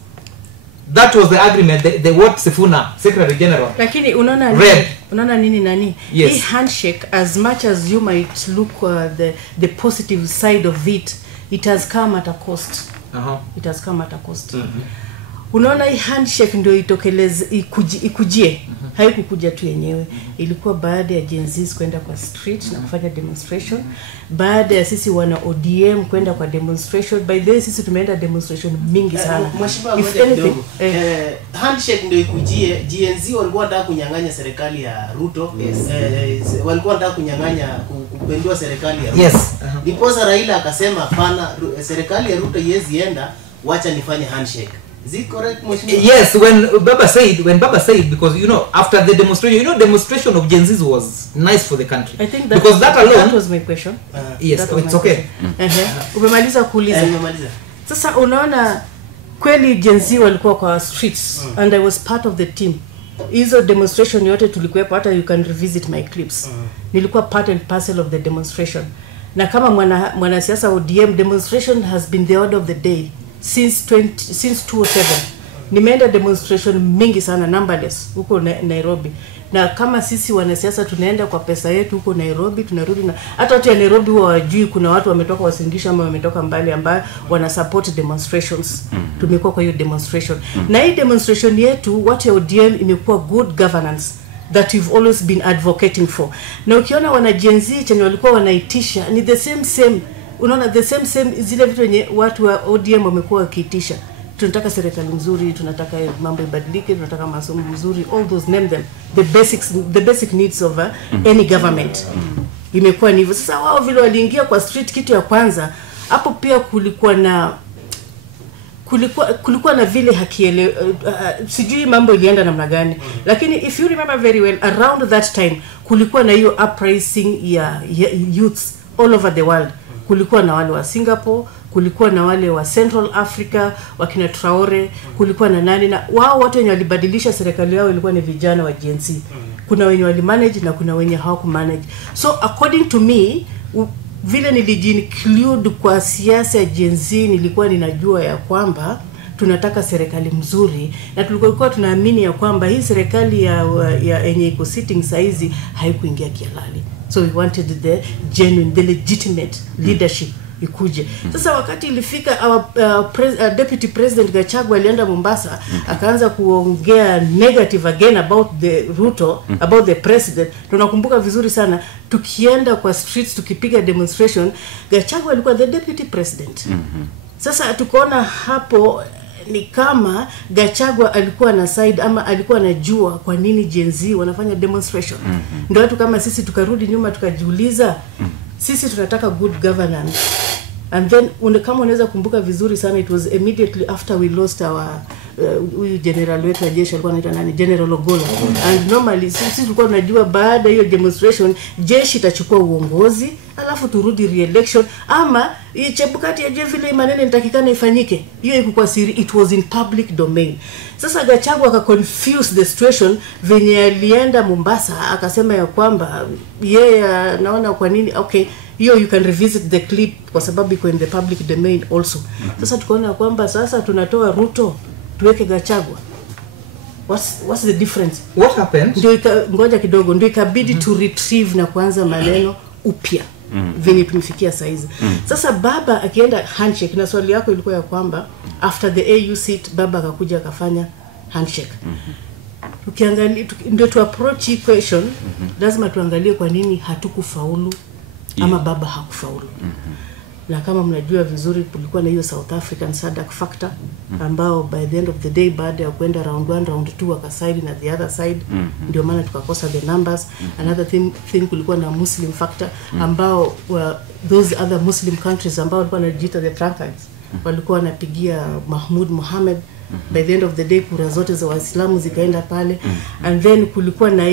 That was the agreement, the what Sifuna, Secretary General. Lakini unaona nini nani? Yes. Hii handshake, as much as you might look the positive side of it, it has come at a cost. It has come at a cost. Unaona hii handshake ndio itokeleze ikujie. Haikukuja tu yenyewe. Ilikuwa baada ya Gen Z kwenda kwa street na kufanya demonstration. Baada ya sisi wana ODM kwenda kwa demonstration. By the way sisi tumeenda demonstration mingi sana. Handshake ndio ikujie. Gen Z walikuwa wanataka kunyang'anya serikali ya Ruto. Walikuwa wanataka kunyang'anya kupendua serikali ya Ruto. Yes. Ndiposa Raila akasema hapana, serikali ya Ruto iwezi enda, wacha nifanye handshake. Is it correct, Mheshimiwa? Yes, when Baba said, because you know, after the demonstration, demonstration of Gen Z was nice for the country. I think because that alone, that was my question. Yes, it's okay. Umemaliza kuuliza. Umemaliza. Sasa unaona kweli Gen Z walikuwa kwa streets and I was part of the team. Hizo demonstration yote tulikuwepo, hata you can revisit my clips. Nilikuwa part and parcel of the demonstration. Na kama mwanasiasa ODM, demonstration has been the order of the day since 2007. Nimeenda demonstration mingi sana, numberless huko Nairobi. Na kama sisi wanasiasa tunaenda kwa pesa yetu huko Nairobi, tunarudi na hata watu ya Nairobi hawajui kuna watu wametoka Uasin Gishu ama wametoka mbali ambao wana support demonstrations. Tumekuwa kwa hiyo demonstration. Na hii demonstration yetu watu ya ODM imekuwa good governance that we've always been advocating for. Na ukiona wana Gen Z chenye walikuwa wanaitisha ni the same. Unaona the same zile vitu wenye watu wa ODM wamekuwa wakiitisha. Tunataka serikali nzuri, tunataka mambo ibadilike, tunataka masomo mzuri, all those name them, the basic needs of any government. Imekuwa ni hivyo. Sasa wao vile waliingia kwa street, kitu ya kwanza hapo pia kulikuwa na vile hakiele sijui mambo ilienda namna gani, lakini if you remember very well, around that time kulikuwa na hiyo uprising ya youths all over the world. Kulikuwa na wale wa Singapore, kulikuwa na wale wa Central Africa, wakina Traore, kulikuwa na nani, na wao watu wenye walibadilisha serikali yao ilikuwa ni vijana wa Gen Z. Kuna wenye walimanage na kuna wenye hawakumanage. So according to me, vile nilijinclude kwa siasa ya Gen Z, nilikuwa ninajua ya kwamba tunataka serikali mzuri, na tulikuwa tunaamini ya kwamba hii serikali ya enye iko sitting saizi haikuingia kihalali. So we wanted the genuine, the legitimate leadership ikuje. Sasa wakati ilifika our deputy president Gachagua alienda Mombasa, akaanza kuongea negative again about the Ruto, about the president. Tunakumbuka vizuri sana tukienda kwa streets tukipiga demonstration, Gachagua alikuwa the deputy president. Sasa tukaona hapo ni kama Gachagua alikuwa na side ama alikuwa anajua kwa nini Gen Z wanafanya demonstration. Ndio watu kama sisi tukarudi nyuma tukajiuliza, sisi tunataka good governance. And then kama unaweza kumbuka vizuri sana, it was immediately after we lost our general wetu wa jeshi alikuwa anaitwa nani, General Ogola. And normally sisi tulikuwa tunajua baada hiyo demonstration jeshi itachukua uongozi alafu turudi re-election, ama Chebukati ya vile maneno nitakikana ifanyike. Hiyo ilikuwa siri, it was in public domain. Sasa Gachagua confuse the situation venye alienda Mombasa akasema ya kwamba naona kwa nini hiyo you can revisit the clip kwa sababu iko in the public domain also. Sasa tukaona kwamba sasa tunatoa Ruto tuweke Gachagua. What's the difference? What happened? Ndio ngoja kidogo, ndio ikabidi to retrieve na kuanza maneno upya. Venye tumefikia saizi. Sasa baba akienda handshake, na swali yako ilikuwa ya kwamba after the AU seat baba akakuja akafanya handshake. Ukiangalia ndio tu approach hii question, lazima tuangalie kwa nini hatukufaulu ama baba hakufaulu. na kama mnajua vizuri kulikuwa na hiyo South African SADC factor ambao by the end of the day baada ya kwenda round 1 round 2 wakasaidi na the other side, ndio maana tukakosa the numbers. Another thing kulikuwa na Muslim factor ambao those other Muslim countries ambao walikuwa wanajiita the drunkards walikuwa wanapigia Mahmoud Mohamed. By the end of the day kura zote za Waislamu zikaenda pale. And then kulikuwa na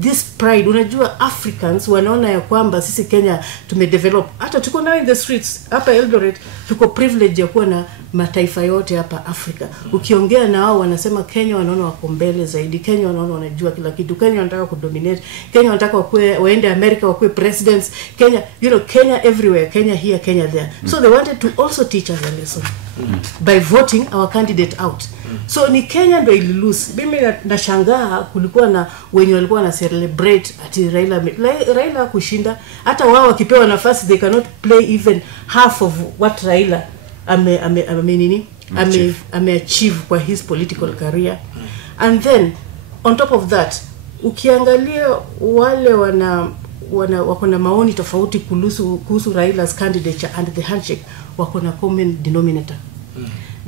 this pride. Unajua Africans wanaona ya kwamba sisi Kenya tumedevelop, hata tuko now in the streets hapa Eldoret, tuko privilege ya kuwa na mataifa yote hapa Afrika. Ukiongea na wao wanasema Kenya wanaona wako mbele zaidi, Kenya wanaona wanajua kila kitu, Kenya wanataka kudominate, Kenya wanataka waende America wakuwe presidents, Kenya Kenya everywhere, Kenya here, Kenya there. So they wanted to also teach us a lesson by voting our candidate out. So ni Kenya ndio ililose. Mimi nashangaa kulikuwa na wenye walikuwa na celebrate ati Raila kushinda, hata wao wakipewa nafasi they cannot play even half of what Raila achieve kwa his political career. And then on top of that ukiangalia wale wako na maoni tofauti kuhusu Raila's candidature and the handshake, wako na common denominator.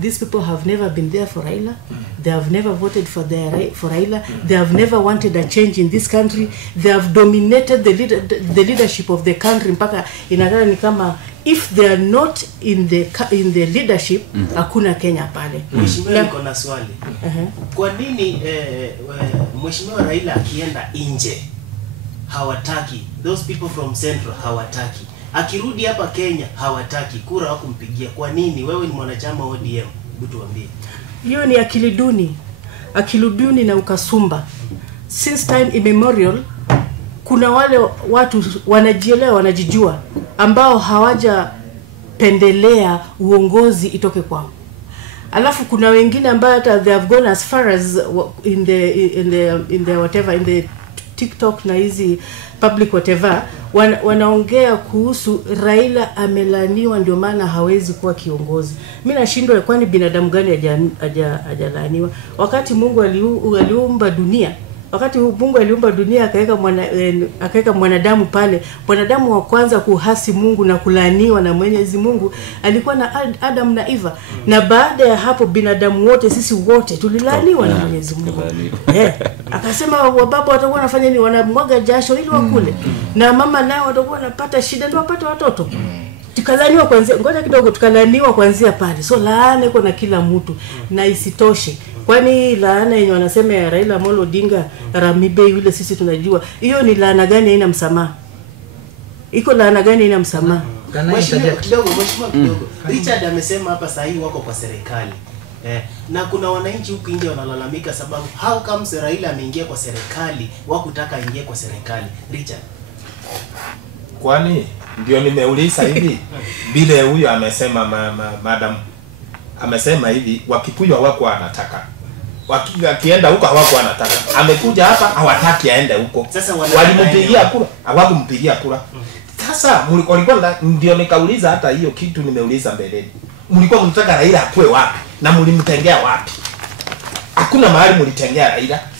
These people have never been there for Raila. They have never voted for Raila. They have never wanted a change in this country. They have dominated the leadership of the country mpaka inagana ni kama if they are not in the leadership hakuna Kenya pale. Mheshimiwa, niko na swali. Kwa nini Mheshimiwa Raila akienda nje hawataki, those people from Central hawataki, akirudi hapa Kenya hawataki, kura wako kumpigia? Kwa nini? Wewe ni mwanachama wa ODM, tuambie. Hiyo ni akili duni na ukasumba. Since time immemorial kuna wale watu wanajielewa, wanajijua, ambao hawaja pendelea uongozi itoke kwao. Alafu kuna wengine ambao hata they have gone as far as in the whatever, in the TikTok na hizi public whatever, wanaongea kuhusu Raila amelaniwa ndio maana hawezi kuwa kiongozi. Mimi nashindwa, kwani binadamu gani hajalaniwa? Wakati Mungu aliumba dunia, akaweka mwanadamu pale, mwanadamu wa kwanza kuhasi Mungu na kulaniwa na Mwenyezi Mungu alikuwa na Adam na Eva. Na baada ya hapo binadamu wote, sisi wote tulilaniwa na Mwenyezi Mungu. Akasema wababa watakuwa wanafanya nini? Wanamwaga jasho ili wakule. Na mama nao watakuwa wanapata shida ndio wapate watoto. Tukalaniwa kwanza, ngoja kidogo, tukalaniwa kuanzia pale. So laana iko na kila mtu. Na isitoshe, kwani laana yenye wanasema ya Raila Amolo Odinga, Ramibe yule sisi tunajua, hiyo ni laana gani haina msamaha? Iko laana gani haina msamaha? Mheshimiwa kidogo. Richard amesema hapa sahi wako kwa serikali. Na kuna wananchi huku nje wanalalamika sababu how comes Raila ameingia kwa serikali, wakutaka aingie kwa serikali. Richard, kwani ndio nimeuliza hivi vile huyo amesema madam amesema hivi, Wakikuyu hawako anataka, akienda huko hawako anataka, amekuja hapa hawataki aende huko. Sasa walimpigia kura, hawakumpigia kura. Sasa mlikuwa ndio nikauliza, hata hiyo kitu nimeuliza mbeleni, mlikuwa mnataka Raila akue wapi na mlimtengea wapi? Hakuna mahali mlitengea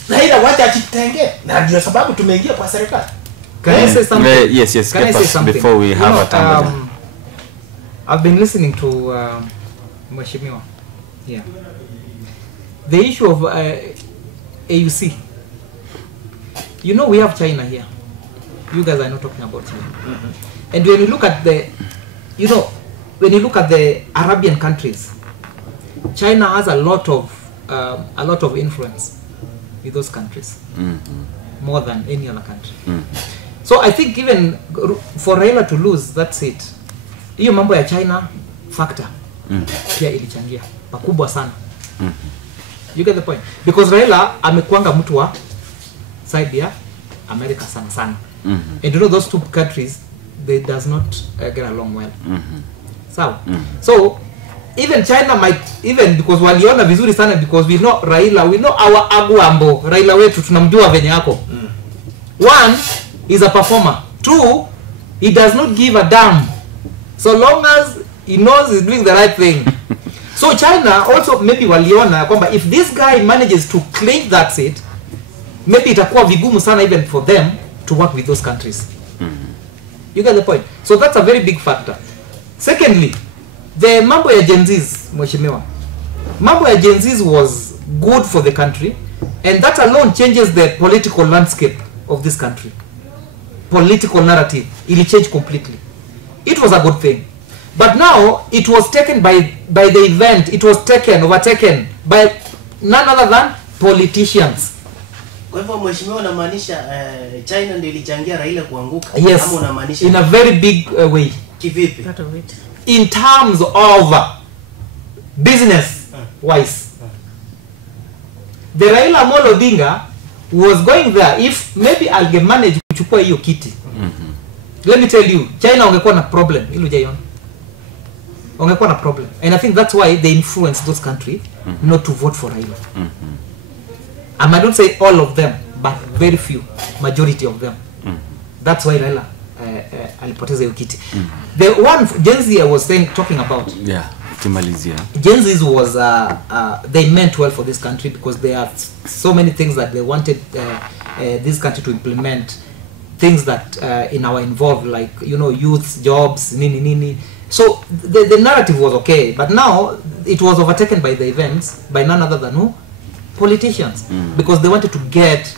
Raila wacha ajitengee, na ndio sababu tumeingia kwa serikali. Can I say something? Yes. Can I say something? Before we have a time. I've been listening to Mheshimiwa. Yeah. The issue of AUC. You know, we have China here. You guys are not talking about China. And when you look at the Arabian countries, China has a lot of influence with those countries, more than any other country. So I think even for Raila to lose that seat, hiyo mambo ya China factor pia ilichangia pakubwa sana. You get the point? Because Raila amekuanga mtu wa side ya America sana. And you know those two countries, they does not get along well. So even China might, even because waliona vizuri sana, because we know Raila, we know our Aguambo, Raila wetu tunamjua venye yako. One, he's a performer. Two, he does not give a damn so long as he knows he's doing the right thing. So China also maybe waliona kwamba if this guy manages to claim that seat, maybe itakuwa vigumu sana even for them to work with those countries. You get the point? So that's a very big factor. Secondly, the mambo ya Gen Zs, mheshimiwa, mambo ya Gen Zs was good for the country, and that alone changes the political landscape of this country. Political narrative, it changed completely. It was a good thing. But now it was taken by the event, it was overtaken by none other than politicians. Kwa hivyo mheshimiwa unamaanisha China ndio ilichangia Raila kuanguka? Yes, ama unamaanisha in a very big way. Kivipi? In terms of business wise. The Raila Amolo Odinga was going there, if maybe I'll manage kuchukua hiyo kiti. Let me tell you, China wangekuwa na problem, hilo jaiona. Wangekuwa na problem. And I think that's why they influenced those countries not to vote for Raila. And I don't say all of them, but very few, majority of them. That's why Raila alipoteza hiyo kiti. The one Gen Z I was talking about. Yeah, kimalizia. Gen Z was they meant well for this country because there are so many things that they wanted this country to implement, things that in our involved, like youth jobs, nini. So the narrative was okay, but now it was overtaken by the events by none other than who? Politicians, because they wanted to get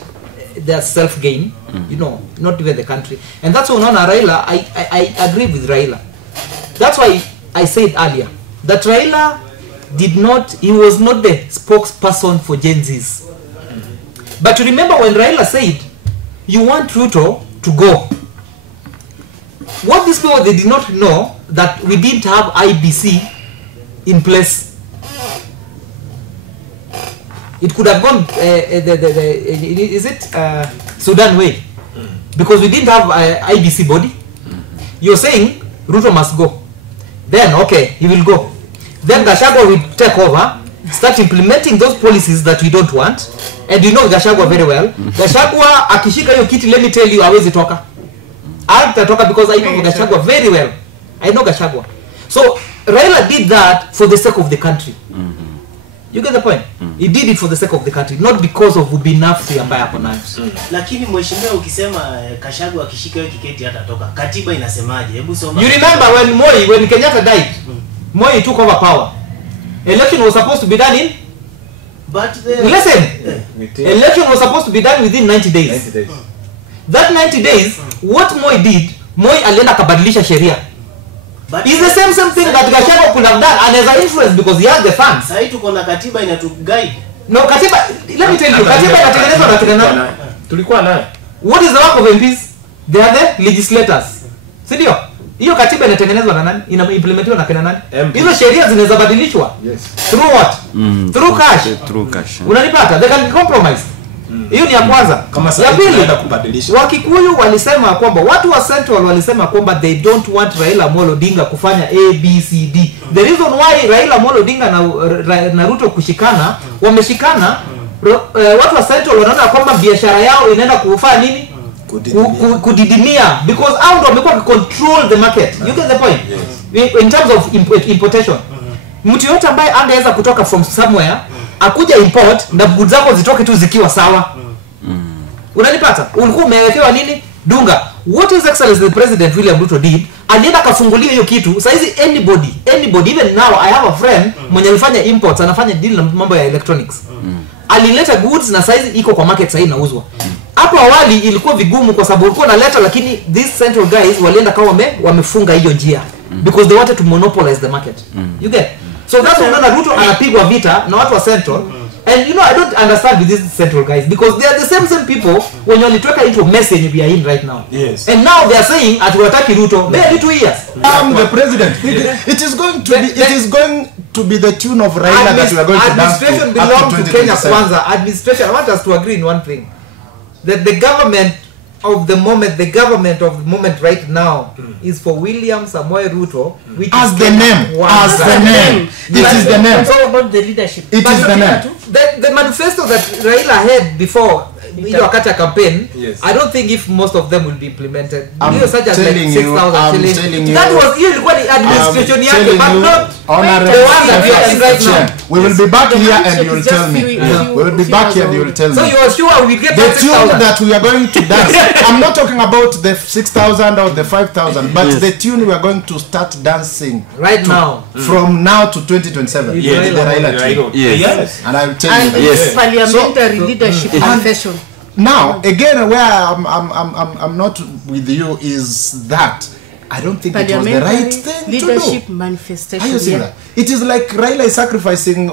their self gain, not even the country. And that's why unaona Raila, I agree with Raila. That's why I said earlier that Raila he was not the spokesperson for Gen Zs. But remember when Raila said you want Ruto to go, what these people, they did not know that we didn't have IBC in place. It could have gone is it Sudan way, because we didn't have IBC body. You're saying Ruto must go, then okay, he will go, then Gachagua will take over, start implementing those policies that we don't want. And you know Gachagua very well. Gachagua akishika hiyo kiti, let me tell you, hawezi toka. Hatatoka because I know Gachagua very well. I know Gachagua. So Raila did that for the sake of the country. You get the point? He did it for the sake of the country, not because of ubinafsi ambaye hapo nayo. Lakini mheshimiwa ukisema Gachagua akishika hiyo kiketi hatatoka, katiba inasemaje? Hebu soma. You remember when Kenyatta died, Moi took over power. Election was supposed to be done in listen, election was supposed to be done within 90 days. 90 days. That 90 days, what Moi did, Moi alienda kabadilisha sheria. It's the same thing that Gachagua could have done, and as an influence because he has the funds. Sasa tuko na katiba inatu guide. No, katiba, let me tell you, katiba inatengenezwa na kina nani? Tulikuwa nayo. What is the work of MPs? They are the legislators. Si ndio? Hiyo katiba inatengenezwa na nani? Implementiwa na kina nani? Hizo sheria zinaweza badilishwa. Yes. Through what? Through cash. Through cash. Unanipata? They can be compromised. Hiyo ni ya kwanza. Ya pili, Wakikuyu walisema kwamba watu wa Central walisema kwamba they don't want Raila Amolo Odinga kufanya ABCD. The reason why Raila Amolo Odinga na Ruto kushikana, wameshikana, watu wa Central wanaona kwamba biashara yao inaenda kufanya nini? Kudidimia, because hao ndio wamekuwa control the market. You get the point? Yes. In terms of importation. Mtu yote ambaye angeweza kutoka from somewhere akuja import na goods zako zitoke tu zikiwa sawa. Unanipata? Ulikuwa umewekewa nini? Dunga. What is excellence the president William Ruto did? Alienda kafungulia hiyo kitu. Sasa hizi anybody even now I have a friend mwenye alifanya imports, anafanya deal na mambo ya electronics. Alileta goods na saizi iko kwa market sasa inauzwa. Hapo awali ilikuwa vigumu kwa sababu ulikuwa unaleta, lakini these central guys walienda kama wamefunga hiyo njia because they wanted to monopolize the market. You get? So that's why unaona Ruto anapigwa vita na watu wa Central. And I don't understand with these Central guys because they are the same people when you walitoka into message we are in right now. Yes. And now they are saying atuwataki Ruto. Maybe 2 years. I'm the president. It is going to be the tune of Raila that we are going to dance to. Administration belongs to Kenya Kwanza. Administration, I want us to agree in one thing. That the government of the moment right now is for William Samoei Ruto, which as is the name. It is the name. It's all about the leadership. It is the name. The manifesto that Raila had before wakati ya campaign, I don't think if most of them will be implemented. Such as like 6,000 shillings. That was ilikuwa ni administration yake, but not the one that we are in right now. We will be back The here handshake and you will is just tell me. few- We will be few back hours here and you will away. tell So me. you are sure we get The that tune 6,000? that we are going to dance. I'm not talking about the 6,000 or the 5,000, but Yes. the tune we are going to start dancing Right now. from now to 2027. Yes. The Raila tune. Yes. And I will tell And you. it's parliamentary leadership confession. Now, again, where I'm not with you is that I don't think it was the Parliamentary right thing to leadership do. manifestation. Are you seeing yeah. that? It is like Raila is sacrificing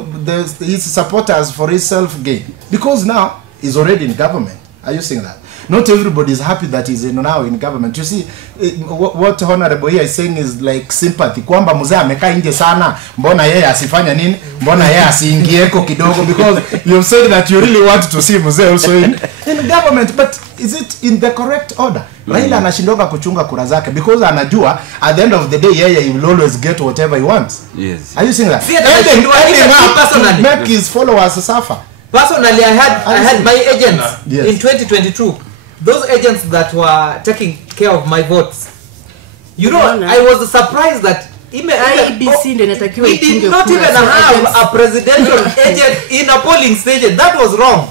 his supporters for his self-gain. Because now he's already in government. Are you seeing that? Not everybody is happy that he's now in government. You see, what Honorable here is saying is like sympathy. Kwamba mzee amekaa nje sana, mbona yeye asifanya nini? Mbona yeye asiingieko kidogo? Because you've said that you really want to see mzee also in government. But is it in the correct order? Raila anashindoka kuchunga kura zake because anajua at the end of the day yeye he will always get whatever he wants. Yes. Are you seeing that? See, I do personally. Make his followers suffer. Personally, I had my agents Yes. in 2022. Those agents that were taking care of my votes. You know, Unaona? I was surprised that IEBC ndio inatakiwa we did ichunge not kura, even so have agents- a presidential agent in a polling station. That was wrong.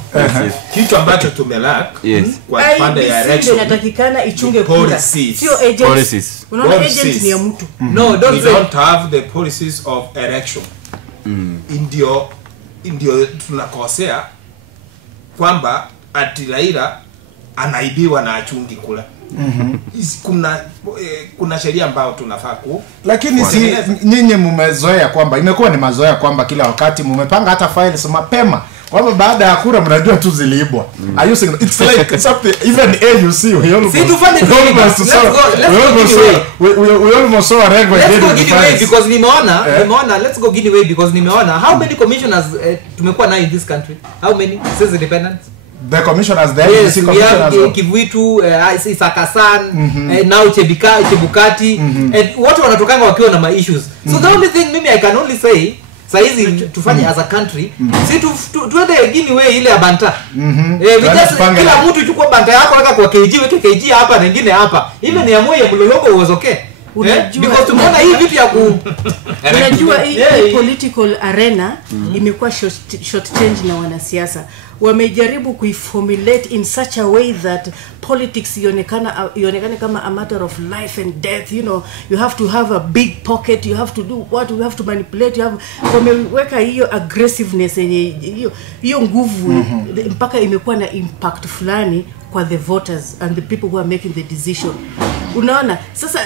Kitu ambacho tumelak Yes. kwa pande ya IEBC ndio election. inatakikana ichunge kura. Policies. Sio agents. Policies. Unaona Policies. agent ni ya mtu. No, We don't say. don't have the policies of election. Ndio tunakosea kwamba ati Raila anaibiwa na achungi kula. Kuna sheria ambayo tunafaa ku, lakini si nyinyi mmezoea kwamba imekuwa ni mazoea kwamba kila wakati mmepanga hata files mapema kwamba baada ya kura mnajua tu ziliibwa. Are you saying it's like something even AUC we almost See, to find it we almost saw a record Let's go getting Guinea way files. because nimeona let's go Guinea way because nimeona how many commissioners tumekuwa nayo in this country. How many since independence? The commissioners there, Yes, the we have commissioners. Kivuitu, Isakasan, now Chebukati, and watu wanatokanga wakiwa na my issues. So the only thing maybe I can only say saizi tufanye as a country si tuende Guinea way ile ya banta. Kila mtu chukua banta yako weka kwa KG, weke KG hapa na nyingine hapa. Even ya moyo mlolongo was okay. Because tumeona hii vitu ya ku unajua hii political arena imekuwa short change na wanasiasa wamejaribu kuiformulate in such a way that politics ionekane kama a matter of life and death. You know, you have to have a big pocket, you have to do what, you have to manipulate, you have wameweka hiyo aggressiveness yenye hiyo nguvu mpaka imekuwa na impact fulani kwa the voters and the people who are making the decision. Unaona, sasa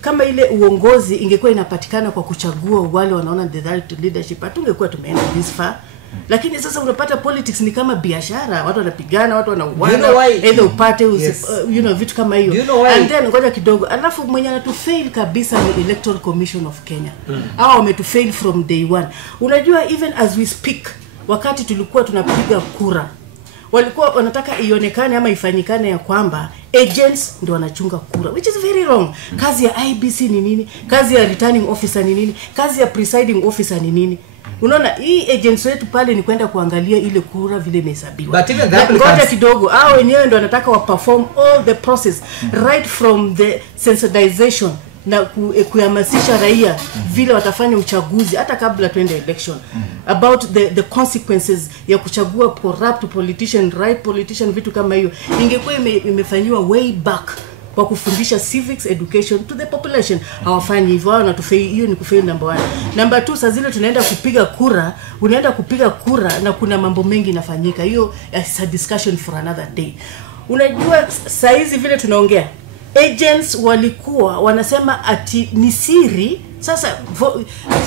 kama ile uongozi ingekuwa inapatikana kwa kuchagua wale wanaona the right leadership, hatungekuwa tumeenda this far. Lakini sasa unapata politics ni kama biashara, watu wanapigana, watu wanauana, either upate you know vitu kama hiyo. And then ngoja kidogo, alafu mwenye anatufail kabisa ni Electoral Commission of Kenya. Hao wametufail from day one. Unajua even as we speak, wakati tulikuwa tunapiga kura, walikuwa wanataka ionekane ama ifanyikane ya kwamba agents ndio wanachunga kura, which is very wrong. Kazi ya IEBC ni nini? Kazi ya returning officer ni nini? Kazi ya presiding officer ni nini? Unaona hii agents wetu pale ni kwenda kuangalia ile kura vile imehesabiwa. But even that ngoja kidogo, hao wenyewe ndio wanataka wa perform all the process right from the sensitization na kuhamasisha raia vile watafanya uchaguzi hata kabla tuende election, about the consequences ya kuchagua corrupt politician, right politician, vitu kama hiyo ingekuwa imefanywa way back kwa kufundisha civics education to the population. Hawafanyi hivyo, wanatufail. Hiyo ni kufail number 1. Number 2, saa zile tunaenda kupiga kura, unaenda kupiga kura na kuna mambo mengi yanafanyika. Hiyo is a discussion for another day. Unajua saa hizi vile tunaongea, agents walikuwa wanasema ati ni siri.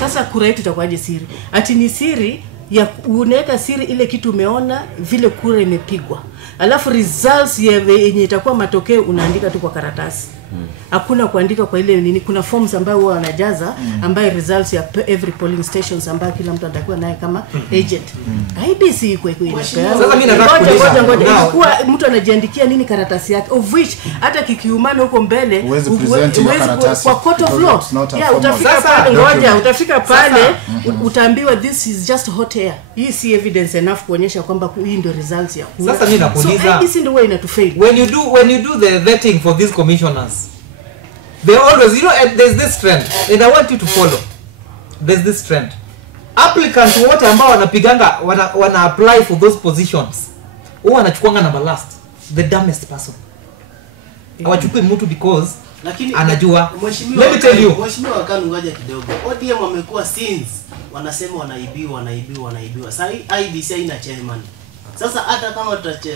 Sasa kura yetu itakuwaje siri? Ati ni siri ya unaweka siri ile kitu umeona vile kura imepigwa. Alafu results yenye itakuwa matokeo unaandika tu kwa karatasi. Hakuna kuandika kwa ile nini, kuna forms ambayo wao wanajaza ambayo results ya every polling stations ambayo kila mtu atakuwa naye kama agent. IEBC iko sasa mimi nataka kuuliza kwa mtu anajiandikia nini karatasi yake, of which hata kikiumana huko mbele kwa court of law. Utafika pale, ngoja utafika pale utaambiwa this is just hot air. Hii si evidence enough kuonyesha kwamba hii ndio results ya kura. Sasa mimi nakuuliza, IEBC ndio inatufail. When you do the vetting for these commissioners, they always, you know, there's this trend and I want you to follow. There's this trend. applicants wote ambao wanapiganga wana apply for those positions huwa wanachukuanga number last, the dumbest person. Hawachukui mtu because lakini anajua. Mheshimiwa, let me tell you, Mheshimiwa Kanu, ngoja kidogo. ODM wamekuwa since wanasema wanaibiwa. Sasa IBC haina chairman. Sasa hata kama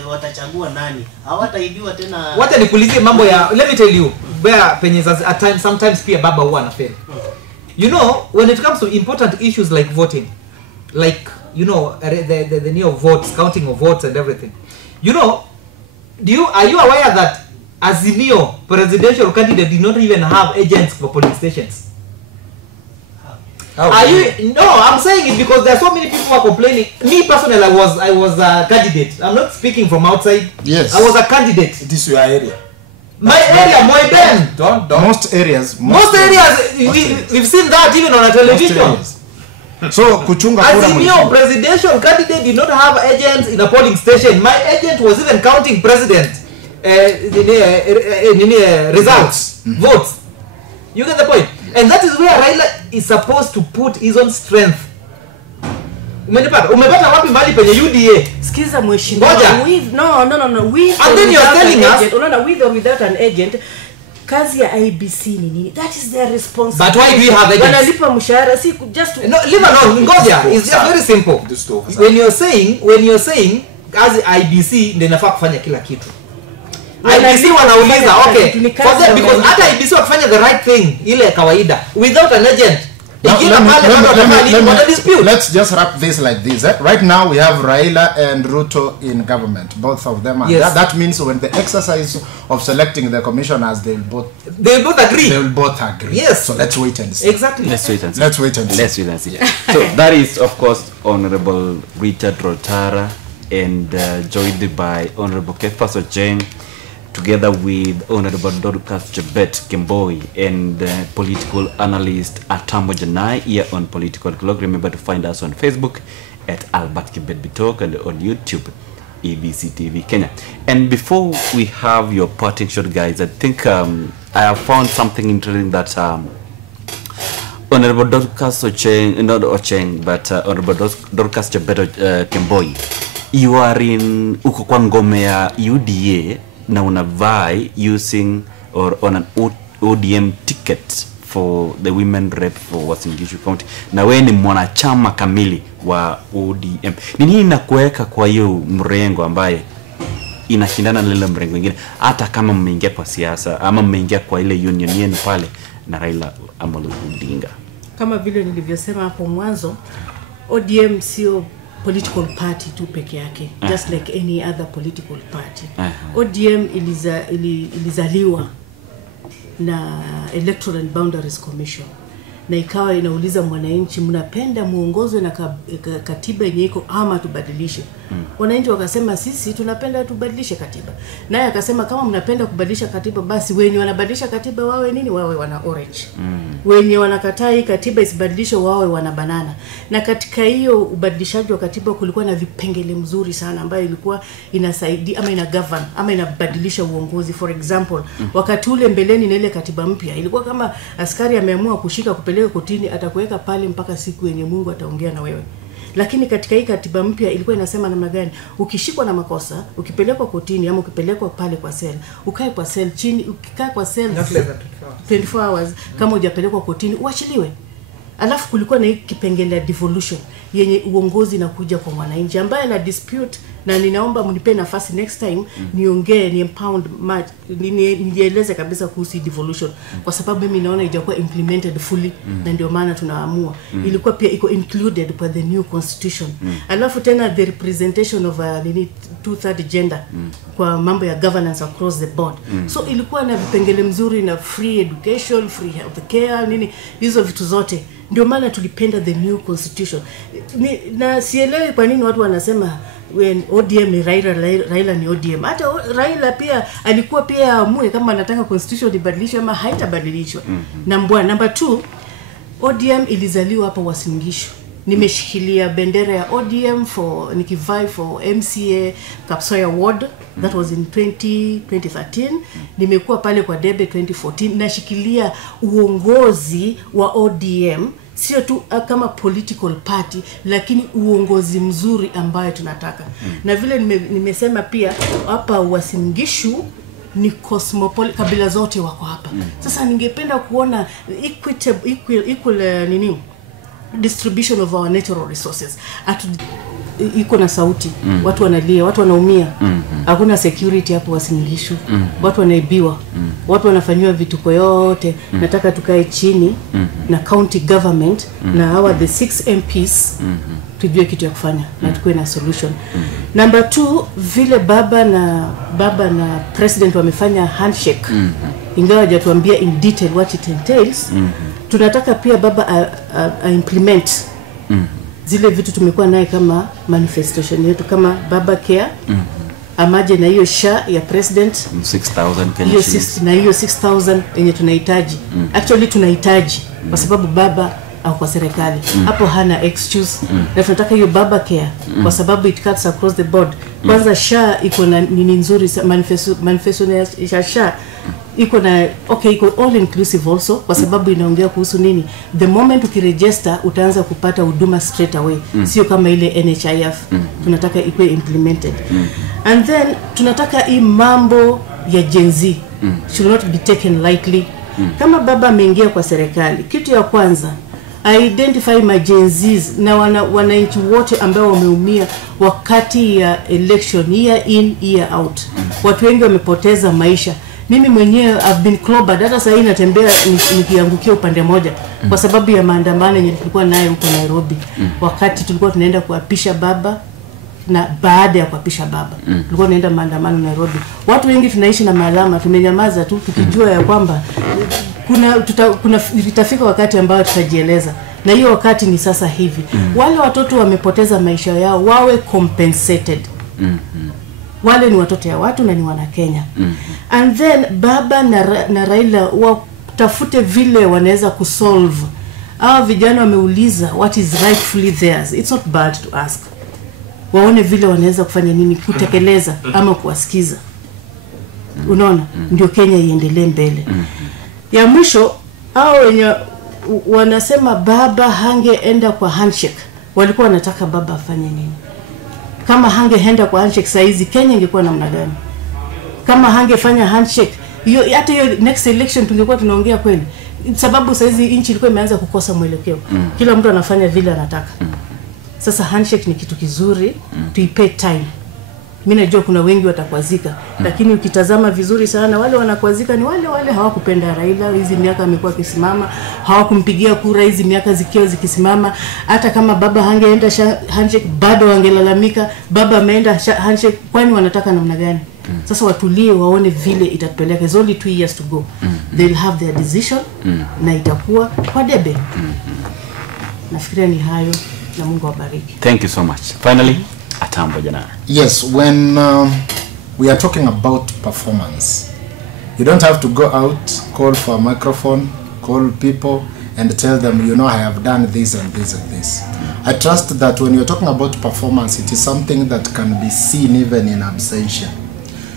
watachagua nani, hawataibiwa tena. Wacha nikuulizie mambo ya, let me tell you, where penye at times sometimes pia baba huwa anafeli. You know, when it comes to important issues like voting, like, you know, the new votes, counting of votes and everything. You know, are you aware that Azimio presidential candidate did not even have agents for polling stations? Are you? No, I'm saying it because there are so many people who are complaining. Me personally, I was a candidate. I'm not speaking from outside. Yes. I was a candidate. It is your area. My area, my den. Don't. Most areas. We've seen that even on a television. So kuchunga kura. Azimio presidential candidate did not have agents in a polling station. My agent was even counting president results, votes. You get the point? And that is where Raila is supposed to put his own strength. Umepata wapi mali penye UDA? Skiza mheshimiwa, with no with, and then you're telling us unaona with or without an agent, kazi ya IBC ni nini? That is their responsibility. But why do you have agents? Wanalipa mshahara si just no, leave alone. Ngoja, it's just very simple. When you're saying kazi IBC ndio inafaa kufanya kila kitu. IBC wanauliza okay for them, because hata IBC wakifanya the right thing ile kawaida without an agent. Let's just wrap this like this. Right now we have Raila and Ruto in government. Both of them are. Yes. That means when the exercise of selecting the commissioners, they will both agree. Yes. So let's wait and see. Exactly. Let's wait and see. Let's wait and see. So that is, of course, Honorable Richard Rotara, and joined by Honorable Kephas Ochieng, together with Honorable Dorcas Chebet Kemboi, and political analyst Atambo Janai here on Political Clock. Remember to find us on Facebook at Albert Kibet Bitok, and on YouTube, ABC TV Kenya. And before we have your parting shot, guys, I think I have found something interesting that Honorable Dorcas Ochieng, not Ochieng, but Honorable Dorcas Chebet Kemboi, you are in uko kwa ngome ya UDA na unavai using or on an ODM ticket for the women rep for Uasin Gishu County, na wewe ni mwanachama kamili wa ODM. Nini inakuweka kwa hiyo mrengo ambaye inashindana na ile mrengo mwingine, hata kama mmeingia kwa siasa ama mmeingia kwa ile union yenu pale na Raila Amolo Odinga? Kama vile nilivyosema hapo mwanzo, ODM sio political party tu peke yake, just like any other political party. ODM ilizaliwa na Electoral and Boundaries Commission, na ikawa inauliza mwananchi, mnapenda muongozwe na katiba yenye iko ama tubadilishe? Wananchi wakasema sisi tunapenda tubadilishe katiba. Naye akasema kama mnapenda kubadilisha katiba, basi wenye wanabadilisha katiba wawe nini? Wawe wana orange. Wenye wanakataa hii katiba isibadilishwe wawe wana banana. Na katika hiyo ubadilishaji wa katiba kulikuwa na vipengele mzuri sana ambayo ilikuwa inasaidia ama ina govern ama inabadilisha uongozi. For example, wakati ule mbeleni na ile katiba mpya ilikuwa kama askari ameamua kushika kupeleka kotini, atakuweka pale mpaka siku yenye Mungu ataongea na wewe. Lakini katika hii katiba mpya ilikuwa inasema namna gani? Ukishikwa na makosa, ukipelekwa kotini ama ukipelekwa pale kwa cell, ukae kwa cell chini, ukikaa kwa cell 24 hours, kama hujapelekwa kotini uachiliwe. Alafu kulikuwa na hii kipengele devolution yenye uongozi na kuja kwa mwananchi ambaye na dispute, na ninaomba mnipe nafasi next time niongee ni impound match nieleze kabisa kuhusu devolution, kwa sababu mimi naona haijakuwa implemented fully, na ndio maana tunaamua ilikuwa pia iko included kwa the new constitution. Alafu tena the representation of a 2/3 gender kwa mambo ya governance across the board. So ilikuwa na vipengele mzuri na free education, free health care, nini hizo vitu zote. Ndio maana tulipenda the new constitution. Na sielewi kwa nini watu wanasema when ODM ni Raila ni ODM. Hata Raila pia alikuwa pia amue kama anataka constitution ibadilishwe ama haitabadilishwa. Number 2, ODM ilizaliwa hapa Uasin Gishu nimeshikilia bendera ya ODM for nikivai for MCA Kapsoya Ward, that was in 2013. Nimekuwa pale kwa debe 2014, nashikilia uongozi wa ODM, sio tu kama political party, lakini uongozi mzuri ambayo tunataka. Na vile nimesema pia hapa Uasin Gishu ni cosmopolitan, kabila zote wako hapa. Sasa ningependa kuona equal distribution of our natural resources. Iko na sauti, watu wanalia, watu wanaumia. Hakuna security hapo Uasin Gishu. Watu wanaibiwa. Watu wanafanywa vituko yote. Nataka tukae chini na county government na hawa the 6 MPs tujue kitu ya kufanya na tukue na solution. Number 2, vile baba na president wamefanya handshake. Ingawa hajatuambia in detail what it entails. Tunataka pia baba implement zile vitu tumekuwa naye kama manifestation yetu, kama baba care, amaje na hiyo SHA ya president 6,000 Kenya shillings, na hiyo 6,000 yenye tunahitaji. Actually tunahitaji kwa sababu baba au kwa serikali hapo hana excuse. Na tunataka hiyo baba care kwa sababu it cuts across the board. Kwanza SHA iko na nini nzuri, manifesto ya SHA iko na iko all inclusive also kwa sababu inaongea kuhusu nini, the moment ukiregister utaanza kupata huduma straight away, sio kama ile NHIF. Tunataka ikuwe implemented. And then tunataka hii mambo ya Gen Z should not be taken lightly. Kama baba ameingia kwa serikali, kitu ya kwanza identify my Gen Zs na wananchi wote ambao wameumia wakati ya election, year in year out. Watu wengi wamepoteza maisha. Mimi mwenyewe I've been clobbered, hata sasa hivi natembea nikiangukia upande moja kwa sababu ya maandamano yenye tulikuwa nayo huko Nairobi. Wakati tulikuwa tunaenda kuapisha baba na baada ya kuapisha baba tulikuwa tunaenda maandamano Nairobi. Watu wengi tunaishi na malama, tumenyamaza tu tukijua ya kwamba kuna itafika wakati ambao tutajieleza. Na hiyo wakati ni sasa hivi. Wale watoto wamepoteza maisha yao wawe compensated. Wale ni watoto ya watu na ni wana Kenya. And then baba na Raila watafute vile wanaweza kusolve. Hao vijana wameuliza what is rightfully theirs. It's not bad to ask. Waone vile wanaweza kufanya nini kutekeleza ama kuwasikiza. Unaona? Ndio Kenya iendelee mbele. Ya mwisho hao wenye wanasema baba hangeenda kwa handshake, walikuwa wanataka baba afanye nini? Kama hangeenda kwa handshake saizi Kenya ingekuwa namna gani? Kama hangefanya handshake hiyo, hata hiyo next election tungekuwa tunaongea kweli. Sababu saizi nchi ilikuwa imeanza kukosa mwelekeo. Kila mtu anafanya vile anataka. Sasa handshake ni kitu kizuri, tuipe time. Mimi najua kuna wengi watakwazika, lakini ukitazama vizuri sana wale wanakwazika ni wale hawakupenda Raila hizi miaka amekuwa akisimama, hawakumpigia kura hizi miaka zikisimama. Hata kama baba hangeenda handshake bado wangelalamika, baba ameenda handshake, kwani wanataka namna gani? Sasa watulie waone vile itatupeleka. It's only 2 years to go. They'll have their decision na itakuwa kwa debe. Nafikiria ni hayo na Mungu awabariki. Thank you so much. Finally, Atambo Janara. Yes, when we are talking about performance, you don't have to go out, call for a microphone, call people and tell them, you know, I have done this and this and this. I trust that when you're talking about performance, it is something that can be seen even in absentia.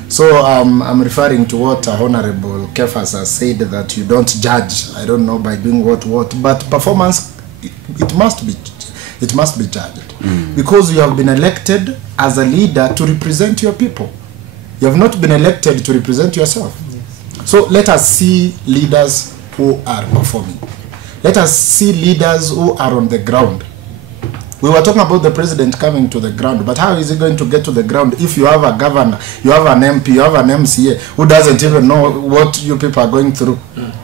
So I'm referring to what Honorable Kefas has said, that you don't judge, I don't know, by doing what, but performance, it must be judged. Because you have been elected as a leader to represent your people. You have not been elected to represent yourself. Yes. So let us see leaders who are performing. Let us see leaders who are on the ground. We were talking about the president coming to the ground, but how is he going to get to the ground if you have a governor, you have an MP, you have an MCA who doesn't even know what you people are going through?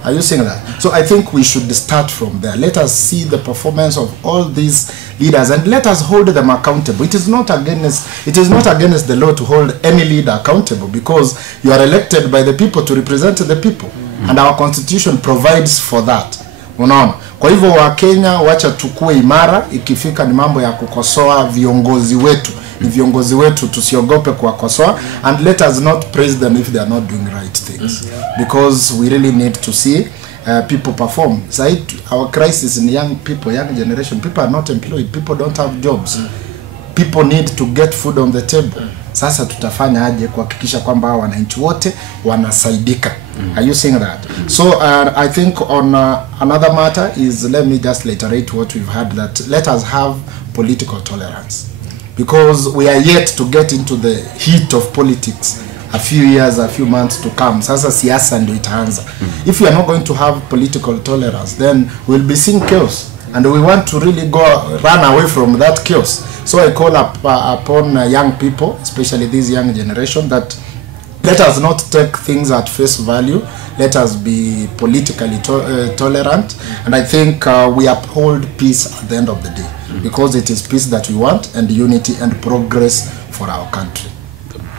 Are you seeing that? So I think we should start from there. Let us see the performance of all these leaders and let us hold them accountable. It is not against the law to hold any leader accountable, because you are elected by the people to represent the people, and our constitution provides for that. Unaona? Kwa hivyo wa Kenya wacha tukue imara, ikifika ni mambo ya kukosoa viongozi wetu. Ni viongozi wetu tusiogope kuwakosoa, and let us not praise them if they are not doing right things. Because we really need to see people perform. Our crisis in young people, young generation, people are not employed, people don't have jobs. People need to get food on the table. Sasa tutafanya aje kuhakikisha kwamba wananchi wote wanasaidika? Are you seeing that? So I think on another matter is, let me just reiterate what we've had, that let us have political tolerance, because we are yet to get into the heat of politics. A few years, a few months to come. Sasa siasa ndio itaanza. If we are not going to have political tolerance, then we'll be seeing chaos, and we want to really run away from that chaos. So I call upon young people, especially this young generation, that let us not take things at face value. Let us be politically tolerant, and I think we uphold peace at the end of the day, because it is peace that we want, and unity and progress for our country.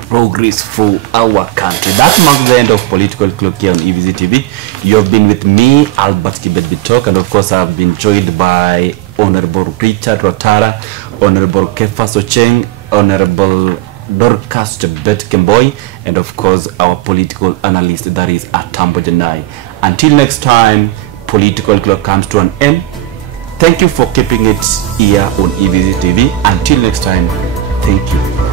Progress for our country. That marks the end of Political Clock here on EVZ TV. You have been with me, Albert Kibet Bitok, and of course I have been joined by Honorable Richard Rotara, Honorable Kefas Ocheng, Honorable Dorcas Chebet Kemboi, and of course our political analyst, that is Atambo Janai. Until next time, Political Clock comes to an end. Thank you for keeping it here on EVZ TV. Until next time, thank you.